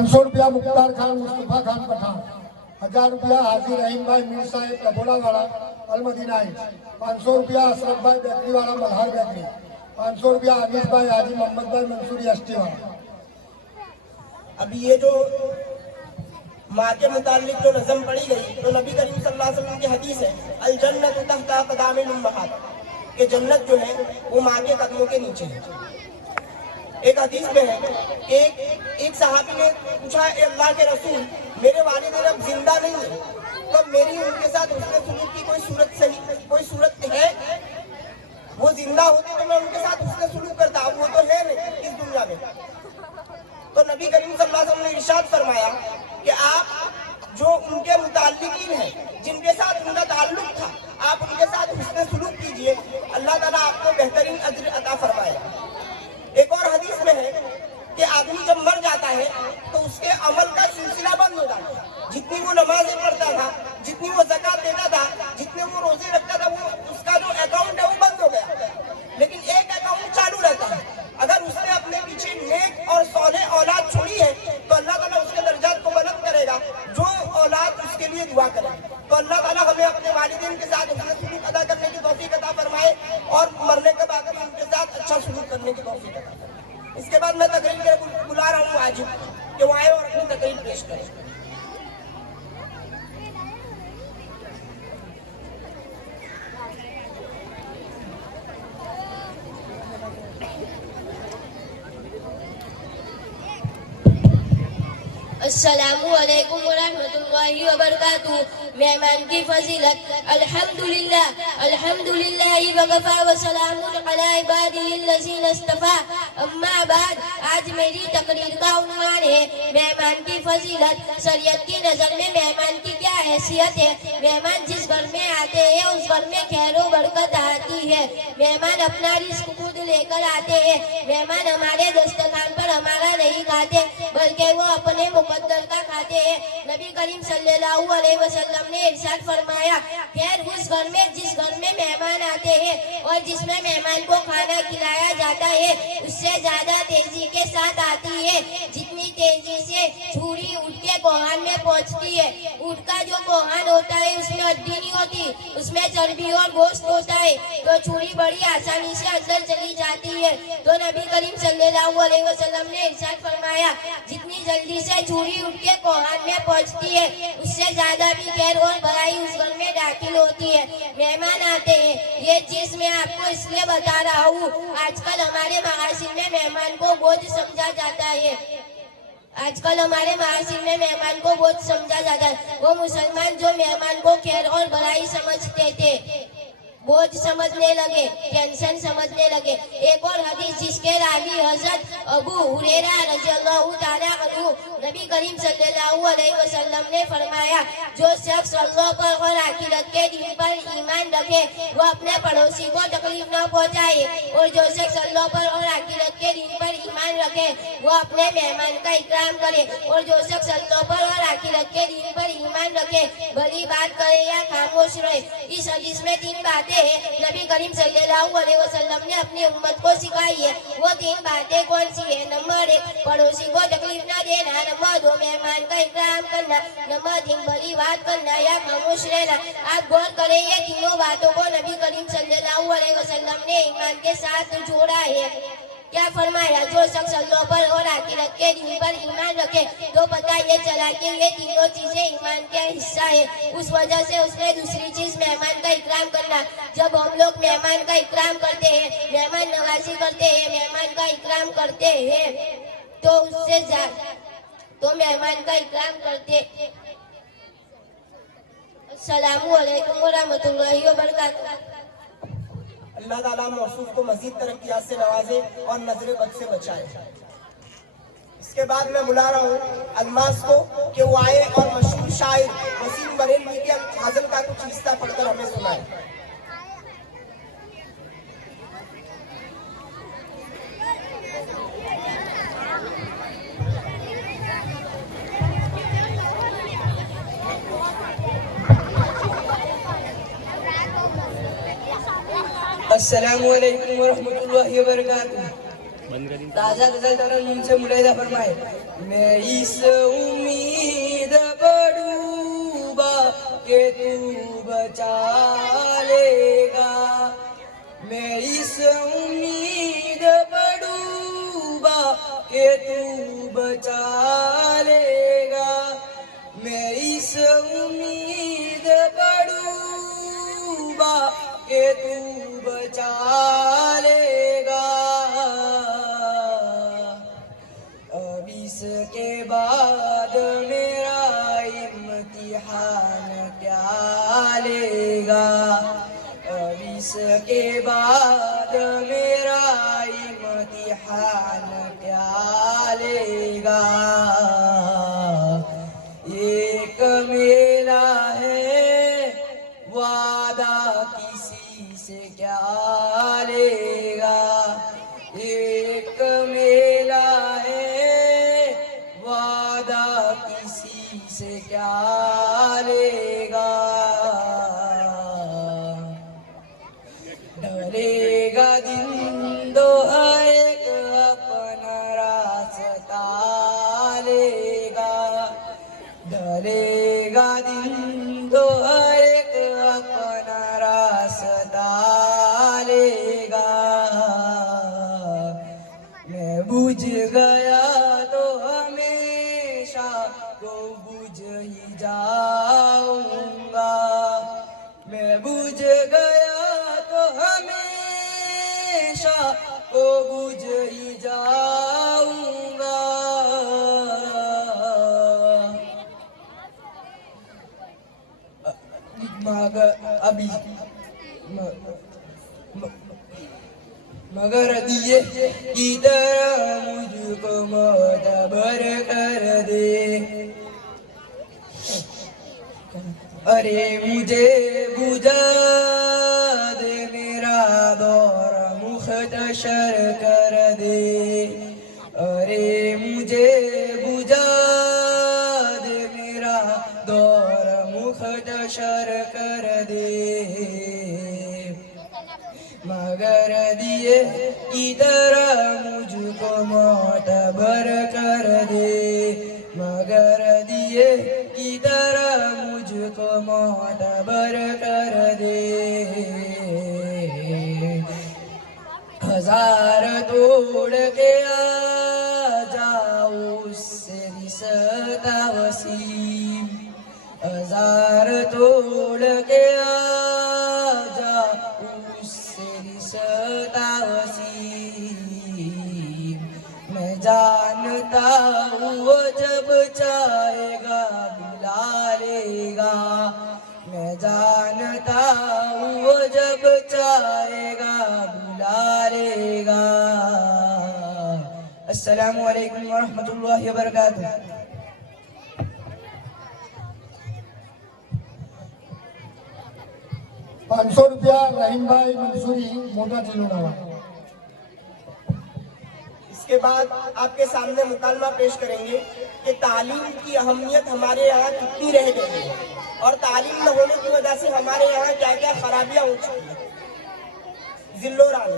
500 रुपया मुख्तार खान मुस्तफा खान पठान, 1000 रुपया हाजी रहीम भाई मीर साहेब लबोड़ा वाला अलमदीना, 500 रुपया अशरफ भाई बेकरी वाला मल्हार बेकरी, 500 रुपया अमीर भाई हाजी मोहम्मद भाई मंसूरी एसटी वाला। अभी ये जो माँ के मुतालिक जो नज़म पढ़ी गई, तो नबी करीम सल्लल्लाहु अलैहि वसल्लम की हदीस है, अल जन्नतु तहता क़दामिल उम्महात, कि जन्नत जो है वो माँ के कदमों के नीचे है। एक हदीस में है कि एक सहाबी ने पूछा, ए अल्लाह के रसूल, मेरे वालिदैन अब जिंदा नहीं है, तो मेरी उनके साथ उसने सुलूक की कोई सूरत है? वो जिंदा होते तो मैं उनके साथ उसने सुलूक करता, वो तो है नहीं इस दुनिया में। तो नबी करीम सल्लल्लाहु अलैहि वसल्लम ने इरशाद फरमाया कि आप जो उनके मुताल्लिकीन हैं, जिनके साथ उनका ताल्लुक था, आप उनके साथ हुस्न सुलूक कीजिए, अल्लाह ताला आपको बेहतरीन अज्र अता फरमाएगा। एक और हदीस में है कि आदमी जब मर जाता है तो उसके अमल का सिलसिला बंद हो जाता है। जितनी वो नमाजें पढ़ता था, जितनी वो ज़कात देता था, जितने वो रोजे रखता था, वो उसका जो अकाउंट है वो बंद हो गया, लेकिन एक अकाउंट चालू रहता है। अगर उसने अपने पीछे नेक और सौले औलाद छोड़ी है तो अल्लाह ताला उसके दर्जात को बुलंद करेगा, जो औलाद उसके लिए दुआ करे। तो अल्लाह ताला हमें अपने वालिदैन के साथ उसने सुलूक अदा करने की तौफीक अता फरमाए और मरने के बाद भी उनके साथ अच्छा सुलूक करने की तौफीक अता फरमाए। इसके बाद मैं तकरीर के लिए बुला रहा हूँ वाजिब कि वो आए और अपनी तकरीर पेश करें। अस्सलामुअलैकुम वरहमतुल्लाहि वबरकातुहू। मेहमान की फजीलत, अल्हम्दुलिल्लाहि वकफा व सलामुन अला इबादिहिल्लज़ीना इस्तफ़ा। अम्मा बाद, आज मेरी तकरीर का उन्वान है मेहमान की फजीलत। शरीयत की नज़र में मेहमान की क्या हैसियत है? मेहमान जिस घर में आते हैं उस घर में खैर व बरकत आती है। मेहमान अपना रिस्क खुद लेकर आते हैं। मेहमान हमारे दस्तरखान पर हमारा नहीं खाते, बल्कि वो अपने मुकद्दर का खाते हैं। नबी करीम सल्लल्लाहु अलैहि वसल्लम ने इरशाद फरमाया, खैर उस घर में जिस घर में मेहमान आते हैं और जिसमें मेहमान को खाना खिलाया जाता है, उससे ज्यादा तेजी के साथ आती है जितनी तेजी से छुरी उठ के कोहान में पहुंचती है। ऊँट का जो कोहान होता है उसमें हड्डी नहीं होती, उसमें चर्बी और गोश्त होता है, तो छुरी बड़ी आसानी से अंदर चली जाती है। तो नबी करीम सल्लल्लाहु अलैहि वसल्लम ने इरशाद फरमाया, जितनी जल्दी से छुरी उठ के कोहान में पहुंचती है, उससे ज्यादा भी खैर और भलाई उस घर में दाखिल होती है। मेहमान आते हैं, ये चीज मैं आपको इसलिए बता रहा हूँ, आजकल हमारे महासिन में मेहमान को बोझ समझा जाता है। आजकल हमारे महासिन में मेहमान को बोझ समझा जाता है। वो मुसलमान जो मेहमान को खैर और भलाई समझते थे, बोझ समझने लगे, टेंशन समझने लगे। एक और हदीस जिसके रावी हजरत अबू हुरैरा रज़ियल्लाहु ताला अन्हु, नबी करीम सल्लल्लाहु अलैहि वसल्लम ने फरमाया, जो शख्स अल्लाह पर और आखिरत के दिन पर ईमान रखे वो अपने पड़ोसी को तकलीफ न पहुंचाए, और जो शख्स अल्लाह पर और आखिरत के दिन पर ईमान रखे वो अपने मेहमान का इकराम करे, और जो शख्स अल्लाह पर और आखिरत के दिन पर ईमान रखे भली बात करे या खामोश रहे। इस हदीस में 3 बातें नबी करीम सल्लल्लाहु अलैहि वसल्लम ने अपनी उम्मत को सिखाई है। वो 3 बातें कौन सी है? नंबर 1, पड़ोसी को तकलीफ न देना। नंबर 2, मेहमान का इकराम करना। नंबर 3, भली बात करना या खामोश रहना। आप गौर करें, ये तीनों बातों को नबी करीम सल्लल्लाहु अलैहि वसल्लम ने ईमान के साथ जोड़ा है। क्या फरमाया? जो शख्स अल्लाह पर और आखिरत के दिन पर ईमान रखे, तो पता ये चला कि ये तीनों चीजें ईमान का हिस्सा है। उस वजह से उसने दूसरी चीज मेहमान का इकराम करना। जब हम लोग मेहमान का इकराम करते हैं, मेहमान नवाजी करते हैं, मेहमान का इकराम करते हैं, तो उससे तो मेहमान का इकराम करते। अस्सलामु अलैकुम वरहमतुल्लाहि वबरकातुहू। अल्लाह ताला मौसूफ को मजीद तरक्कियात से नवाजे और नजर बद से बचाए। इसके बाद मैं बुला रहा हूँ अलमास को कि वो आए और मशहूर शायर वसीम बरेलवी के गजल का कुछ हिस्सा पढ़कर हमें सुनाए। अस्सलामुअलैकुम वरहमतुल्लाहि वबरकातुहू। ताज़ा गजल तरन्नुम से मुलाहिदा फरमाए। मैं इस उम्मीद पर डूबा के तू बचा लेगा। मैं इस उम्मीद पर डूबा के तू बचा लेगा। मैं इस उम्मीद पर डूबा के तू बचा लेगा। अब इसके बाद मेरा इम्तिहान क्या लेगा। अब इसके बाद मेरा इम्तिहान क्या लेगा। एक मेला है वादा किसी से क्या लेगा। एक मेला है वादा किसी से क्या लेगा। डरेगा दिन दो एक अपना रास्ता लेगा। डरेगा दिन दो एक अपना रास्ता लेगा। मैं बुझ गया तो हमेशा को बुझ ही जाऊंगा। मैं बुझ गया तो हमेशा को बुझ ही जाऊंगा। मगर दिए की तरह मुझको मोतबर कर दे। अरे मुझे बुझा दे मेरा दौर मुख्तसर कर दे। अरे मुझे बुझा दे मेरा दौर मुख्तसर कर दे। मगर दिए की तरह मुझको मोतबर कर दे। मगर दिए की तरह मुझको मोतबर कर दे। हजार तोड़ के आ जाओ उससे रिश्ता वसीम। हजार तोड़ के आ जाओ उससे रिश्ता वसीम। मैं जानता हूँ वो जब चाहेगा बुला लेगा। मैं जानता हूँ वो जब चाहेगा बुला लेगा। अस्सलामु अलैकुम वरहमतुल्लाहि वबरकातुह। 500 रुपया रहीम भाई मंसूरी मोटा चिलोनावा। इसके बाद आपके सामने मुकालमा पेश करेंगे कि तालीम की अहमियत हमारे यहाँ कितनी रह गई है और तालीम न होने की वजह से हमारे यहाँ क्या क्या खराबियाँ हो चुकी हैं। जिल्लोरानी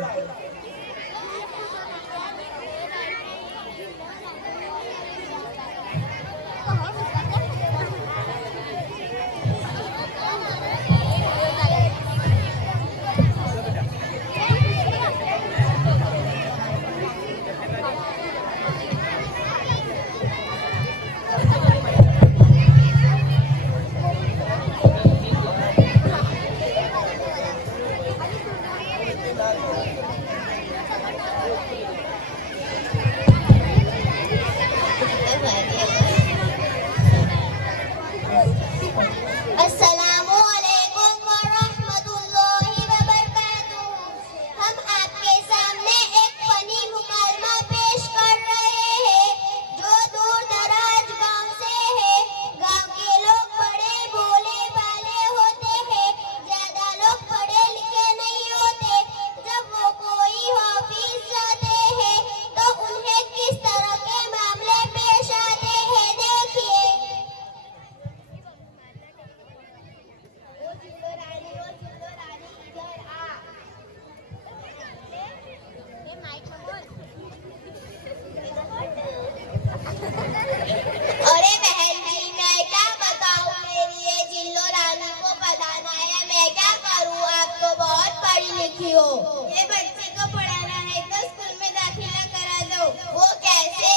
सीखी हो। ये बच्चे को पढ़ाना है तो स्कूल में दाखिला करा दो। वो कैसे?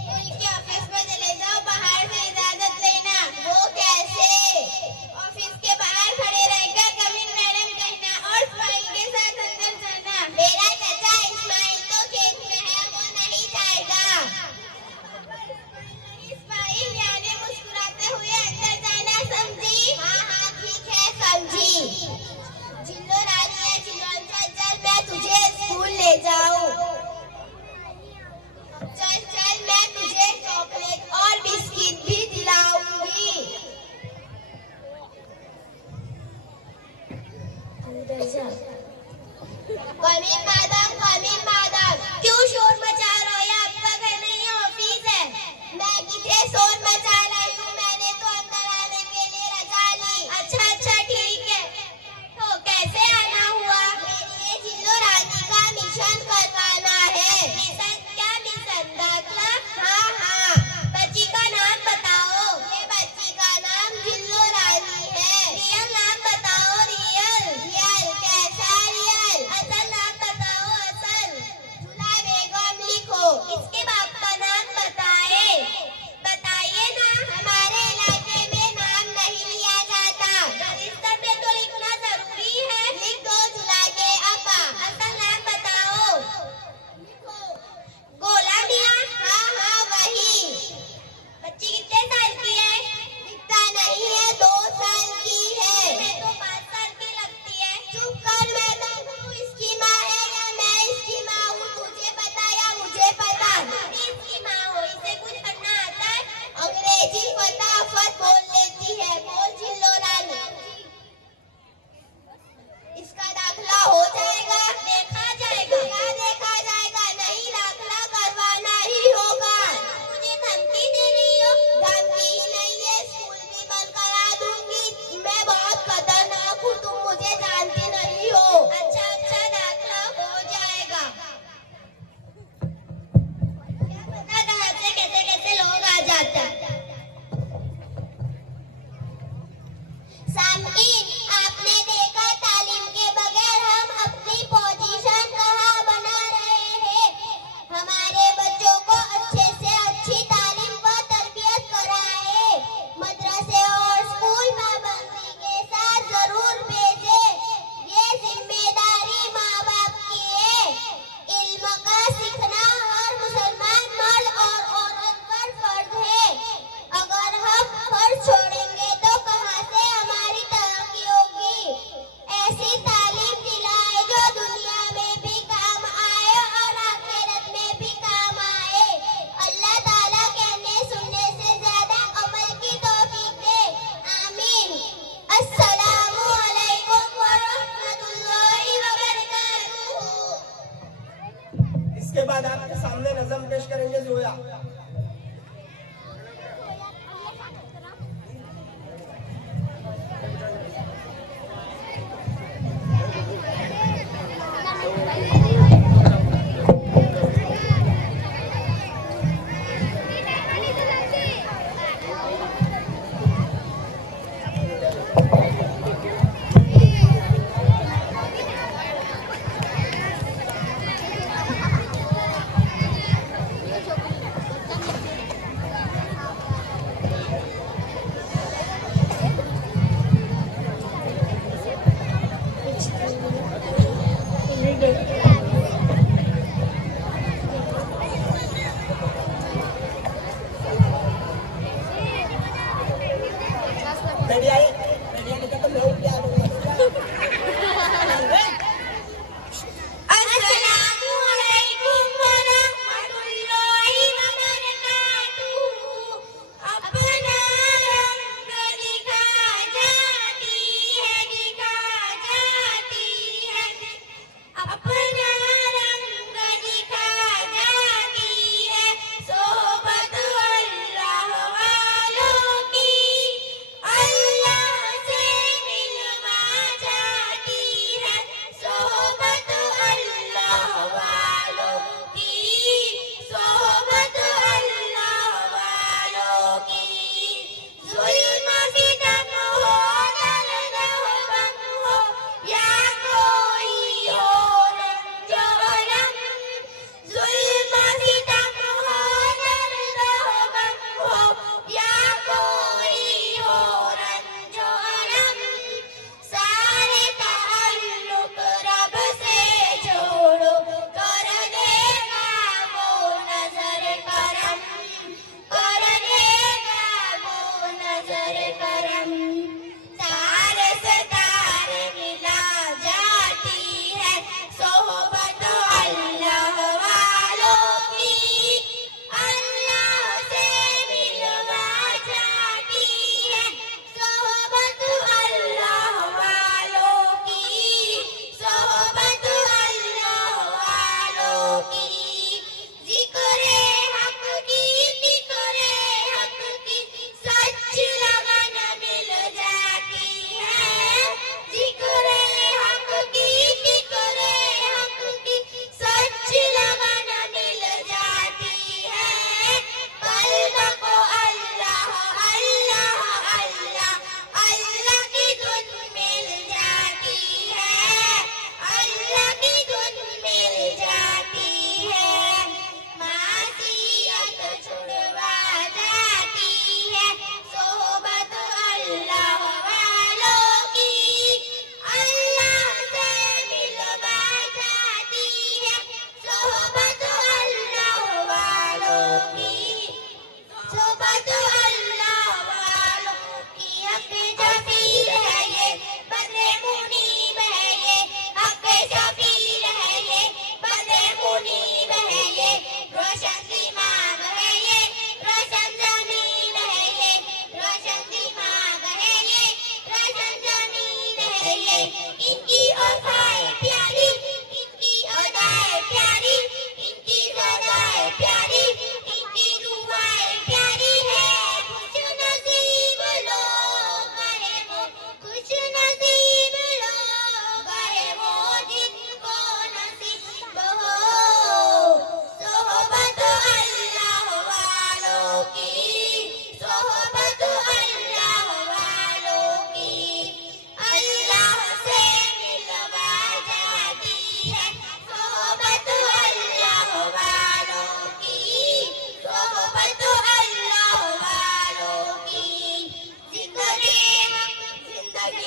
स्कूल के ऑफिस में चले जाओ, बाहर से इजाजत लेना। वो कैसे? ऑफिस के बाहर खड़े रहकर कमिंग मैडम कहना और स्माइल के साथ अंदर जाना। मेरा चाचा इस्माइल तो खेत में है, वो नहीं जाएगा। इस्माइल यानी मुस्कुराते हुए अंदर जाना, समझी? हाँ हाँ ठीक है, समझी। जिल्लो रानी है, चिल्लो चल मैं तुझे स्कूल ले जाऊं। चल चल मैं तुझे चॉकलेट और बिस्किट भी दिलाऊंगी। कमिंग मैडम, क्यों शोर मचा रहे हो? ये आपका घर नहीं है, ऑफिस है। मैं किसे शोर मचा रही हूँ? मैंने तो अंदर आने के लिए रजा ली। अच्छा अच्छा ठीक है। तो कैसे आना हुआ? मेरे लिए जिल्लो रानी का मिशन करवाना है। मिशन? क्या मिशन? दाखला? हाँ हाँ। बच्ची का नाम बताओ। ये बच्ची का नाम जिल्लो रानी है। रियल नाम बताओ। रियल कैसा रियल? असल नाम बताओ। असल झूला बेगम लिखो। इसके बाप का नाम बताइए ना। हमारे इलाके में नाम नहीं लिया जाता। रजिस्टर में तो लिखना जरूरी है। लिख दो झूला के अब्बा। असल नाम बताओ। गोला मियां? हाँ हाँ वही। बच्ची कितने साल की है? दिखता नहीं है, 2 साल की है। मैं तो 5 साल की लगती है। चुप कर मैडम, तू इसकी माँ है या मैं इसकी माँ हूँ? तुझे पता या मुझे पता? इसकी माँ हो, इसे कुछ करना आता है? अंग्रेजी फटाफट बोल लेती है। बोल जिल्लो रानी। इसका दाखला हो जाएगा? देखा जाएगा? क्या देखा जाएगा? नहीं, दाखला करवाना ही होगा। मुझे धमकी दे रही हो? धमकी ही नहीं है, स्कूल भी बंद करा दूंगी। मैं बहुत खतरनाक हूँ, तुम मुझे जानती नहीं हो। अच्छा अच्छा दाखला हो जाएगा। क्या पता कहाँ से कैसे कैसे लोग आ जाते हैं। सामईन, आपने देखा तालीम के बगैर हम अपनी पोजीशन कहाँ बना रहे हैं। हमारे बच्चों को अच्छे से अच्छी तालीम व तरबियत कराए। मदरसे और स्कूल पाबंदी के साथ जरूर भेजे। ये जिम्मेदारी माँ बाप की है। इल्म का सीखना हर मुसलमान मर्द और औरत पर फर्ज है। अगर हम फर्ज छोड़ेंगे तो कहाँ से हमारी तरक्की होगी। ऐसी तालीम दिलाए जो दुनिया में भी काम आए और आखिरत में भी काम आए। अल्लाह ताला कहने सुनने से ज्यादा अमल की तौफीक दे। आमीन। अस्सलामु अलैकुम व रहमतुल्लाहि व बरकातुहू। इसके बाद आपके सामने नज़म पेश करेंगे जोया।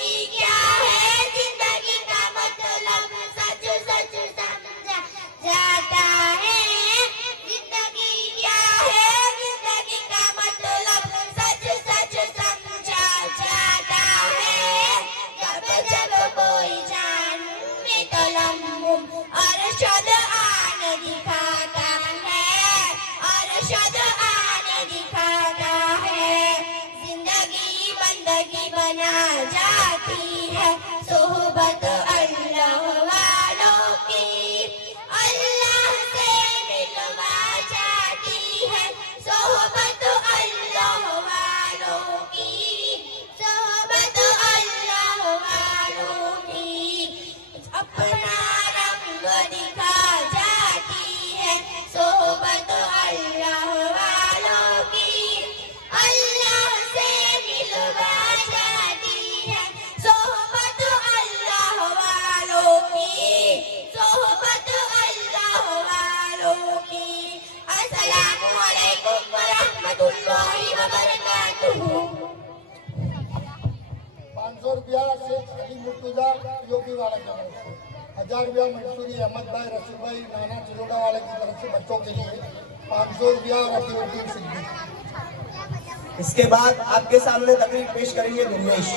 जिंदगी क्या है, जिंदगी का मतलब सच सच समझा जाता है। जिंदगी क्या है, जिंदगी का मतलब सच सच समझा जाता है। जब जब कोई जान में तलम्मुम अरशद आने दिखाता है, अरशद आने दिखाता है। जिंदगी बंदगी बना जाती है, सोहबत अल्लाह वालों की अल्लाह से मिलवा जाती है। सोहबत अल्लाह वालों की, सोहबत अल्लाह वालों की अपना रंग दिखा जाती है। सोहबत अल्लाह वालों की अल्लाह से मिलवा जाती है। सोहबत अल्लाह वालों की, सोहबत अल्लाह वालों की। अस्सलामु अलैकुम व रहमतुल्लाहि व बरकातुहू। 500 रुपया शेख अली मुर्तुजा योगी वाला की तरफ से, 1000 रुपया मंसूरी अहमद भाई रसूल भाई नाना चिरोड़ा वाले की तरफ से बच्चों के लिए, 500 रुपया और अकीमुद्दीन सिद्दीकी। इसके बाद आपके सामने तकरीर पेश करेंगे दुर्वेश।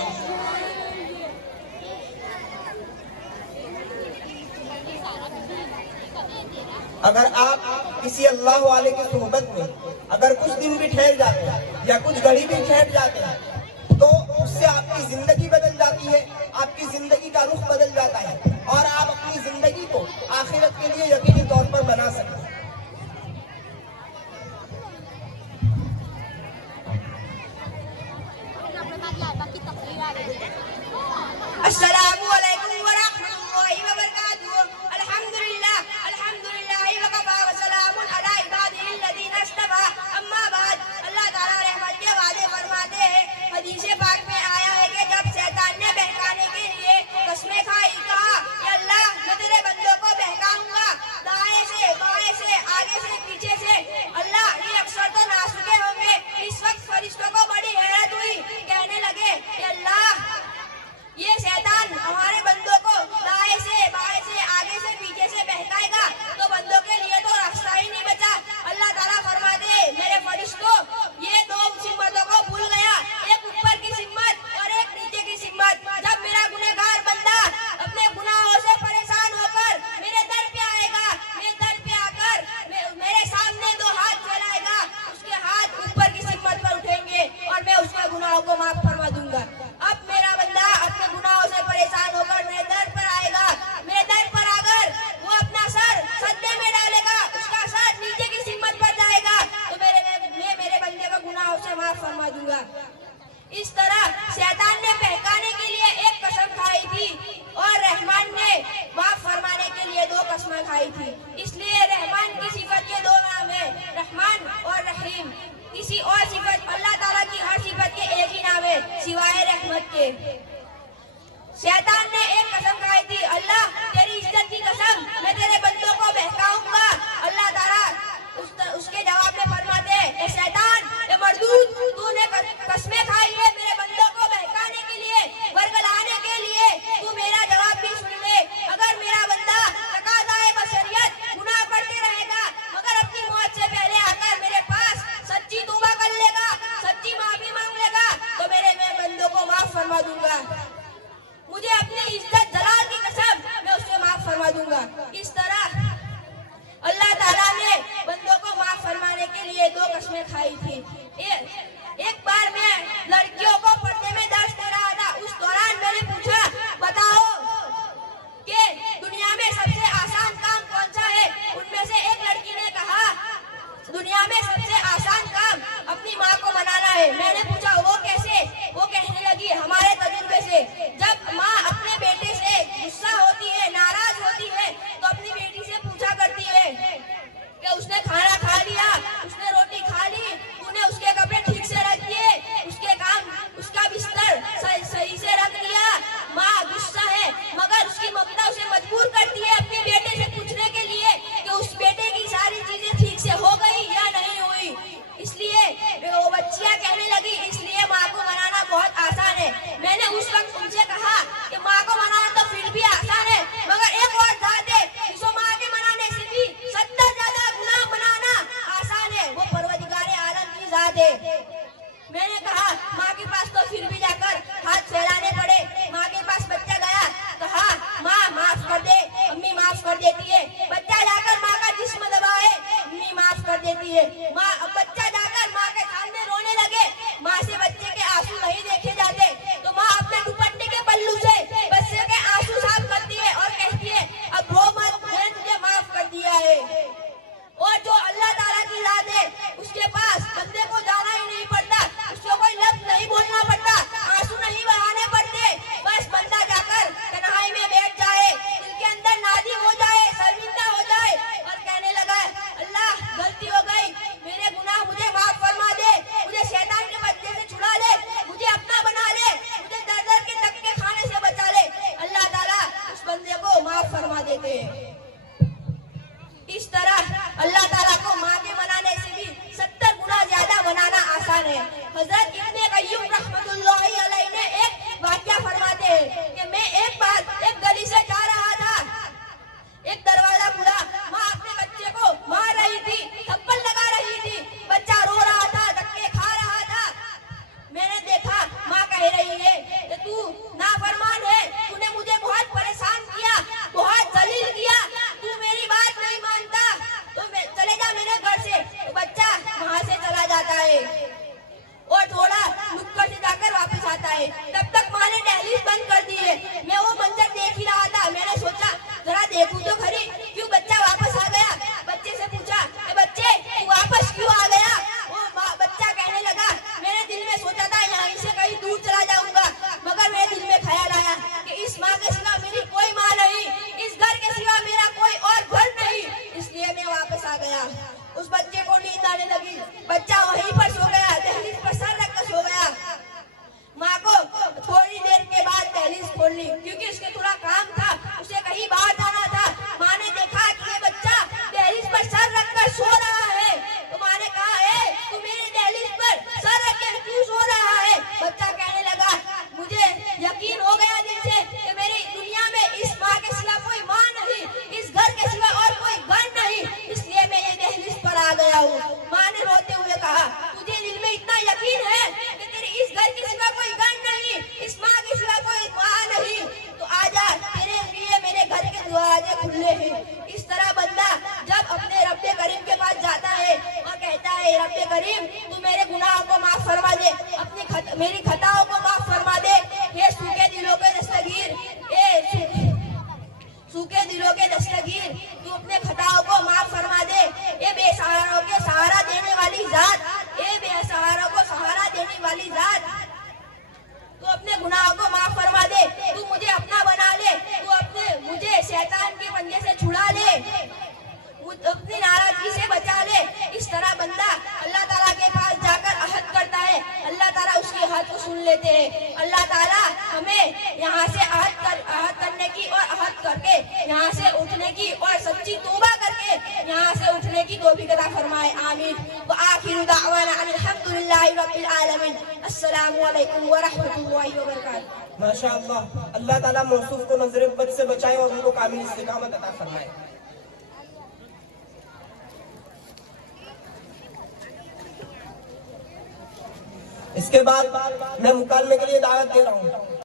अगर आप किसी अल्लाह वाले की सोहबत में अगर कुछ दिन भी ठहर जाते हैं या कुछ घड़ी भी ठहर जाते हैं तो उससे आपकी जिंदगी बदल जाती है, आपकी जिंदगी का रुख बदल जाता है और आप अपनी जिंदगी को आखिरत के लिए यकीनी तौर पर बना सकते हैं। अस्सलामु अलैकुम व रहमतुल्लाहि व बरकातुहू। अल्हम्दुलिल्लाह, अल्हम्दुलिल्लाह व कफा व सलामुन अला इबादिहिल्लज़ीना इस्तफा। अम्मा बाद, अल्लाह ताला रहमत के वादे फरमाते हैं। हदीस पाक में आया है कि जब शैतान ने बहकाने के लिए कसमें खाई, कहा कि अल्लाह मैं तेरे बंदों को बहकाऊंगा दाएं से, बाएं से, आगे से, पीछे से। अल्लाह ये अक्सर तो नासुके होंगे। इस वक्त फरिश्तों को बड़ी हैरत हुई, कहने लगे कि अल्लाह ये शैतान हमारे बंदों को दाएं से, बाएं से, आगे से, पीछे से बहकाएगा तो बंदों के लिए तो रास्ता ही नहीं बचा। अल्लाह ताला फरमाते मेरे फरिश्तों ये दो सिम्मतों को भूल गया, एक ऊपर की सिम्मत और एक नीचे की सिम्मत। जब मेरा गुनहगार बंदा अपने गुनाहों से परेशान होकर मेरे दर पे आएगा, मेरे दर पे आकर मेरे सामने दो हाथ फैलाएगा, उसके हाथ ऊपर की सिम्मत पर उठेंगे और मैं उसके गुनाहों को माफ फरमा दूंगा। अब मेरा बंदा अपने गुनाहों से परेशान होकर मेरे दर पर आएगा, मेरे दर पर आकर वो अपना सर सद्दे में डालेगा, उसका सर नीचे की सिम्मत पर जाएगा तो मैं मेरे बंदे को गुनाहों से माफ फरमा दूंगा। इस तरह शैतान ने बहकाने के लिए एक कसम खाई थी और रहमान ने माफ फरमाने के लिए दो कसमें खाई थी। इसलिए रहमान की सिफत के दो नाम है, रहमान और रहीम। किसी और सिफत, अल्लाह ताला की हर सिफत के एक ही नाम है सिवाय रहमत के। शैतान ने एक कसम खाई थी, अल्लाह तेरी इज्जत की कसम मैं तेरे बंदों को बहकाऊंगा। अल्लाह ताला उसके जवाब में फरमाते ए शैतान, ए मर्दूद, तूने कसमें खाई है मेरे बंदों को बहकाने के लिए, वर्गलाने के लिए। तू मेरा जवाब भी सुन ले। अगर मेरा बंदा तकाज़ाए बशरियत गुनाह करते रहेगा मगर अपनी मौत से पहले आकर मेरे पास सच्ची तौबा कर लेगा, सच्ची माफी मांग लेगा तो मैं बंदों को माफ फरमा दूंगा। मुझे अपनी इज्जत जलाल की कसम मैं उससे माफ फरमा दूंगा। इस तरह अल्लाह ताला ने बंदों को माफ फरमाने के लिए दो कसमें खाई थी। एक बार मैं लड़कियों को पर्दे में दर्श दे रहा था, उस दौरान मैंने पूछा बताओ कि दुनिया में सबसे आसान काम कौन सा है। उनमें से एक लड़की ने कहा दुनिया में सबसे आसान काम अपनी माँ को मनाना है। मैंने पूछा वो कैसे? वो कहने लगी हमारे तजुर्बे से, जब माँ अपने बेटे से गुस्सा होती है, नाराज होती है तो अपनी बेटी से पूछा करती है कि उसने खाना खा लिया, उसने रोटी खा ली, तूने उसके कपड़े ठीक से रख दिए, उसके काम उसका बिस्तर सही से रख लिया। माँ गुस्सा है मगर उसकी ममता उसे मजबूर करती है अपने बेटे से पूछने के लिए कि उस बेटे की सारी चीजें ठीक से हो गई या नहीं हुई। इसलिए वो बच्चियां कहने लगी इसलिए माँ को मनाना बहुत आसान है। मैंने उस वक्त उनसे कहा छोड़ ली क्योंकि उसके थोड़ा काम था, उसे कहीं बाहर जाना था। माँ ने देखा कि ये बच्चा दहलीज पर सर रखकर सो रहा है, तो माँ ने कहा तू मेरे दहलीज पर सर रखकर क्यों सो रहा है? बच्चा कहने लगा मुझे यकीन हो गया दिल से कि मेरी दुनिया में इस माँ के सिवा कोई माँ नहीं, इस घर के सिवा और कोई घर नहीं, इसलिए मैं ये दहलीज पर आ गया हूँ। माँ ने रोते हुए कहा तुझे दिल में इतना यकीन है कि तेरे इस घर के सिवा कोई घर नहीं, इस माँ के सिवा कोई माँ नहीं, तो आजा, तेरे लिए मेरे घर के दरवाजे खुले हैं। इस तरह बंदा जब अपने रब्बे करीम के पास जाता है और कहता है रब्बे करीम तू मेरे गुनाहों को माफ फरमा दे, मेरी खताओं को माफ फरमा दे, ये सूखे दिलों के दस्तगीर, सूखे दिलों के दस्तगीर तू अपने खताओं को माफ फरमा दे। ये बेसहारों के सहारा देने वाली जात, ये बेसहारों को सहारा देने वाली जात, तू अपने गुनाहों को माफ फरमा दे, तू मुझे अपना बना ले, तू मुझे शैतान के पंजे से छुड़ा ले, अपनी नाराजगी से बचा ले। इस तरह बंदा अल्लाह ताला के पास जाकर अहद करता है, अल्लाह ताला उसकी अहद को सुन लेते हैं। अल्लाह ताला हमें यहाँ से अहद करने की और अहद करके यहाँ से उठने की और सच्ची तौबा करके यहाँ से उठने की तौफीक अता फरमाए, आमीन। व आखिरु दाअवाना अल्हम्दुलिल्लाहि रब्बिल आलमीन। अस्सलामु अलैकुम व रहमतुल्लाहि व बरकातहू। माशाअल्लाह, अल्लाह ताला मौसूफ को नजर बद से बचाए और उनको कामिल इस्तिकामत अता फरमाए। इसके बाद मैं मुकालमे के लिए दावत दे रहा हूँ।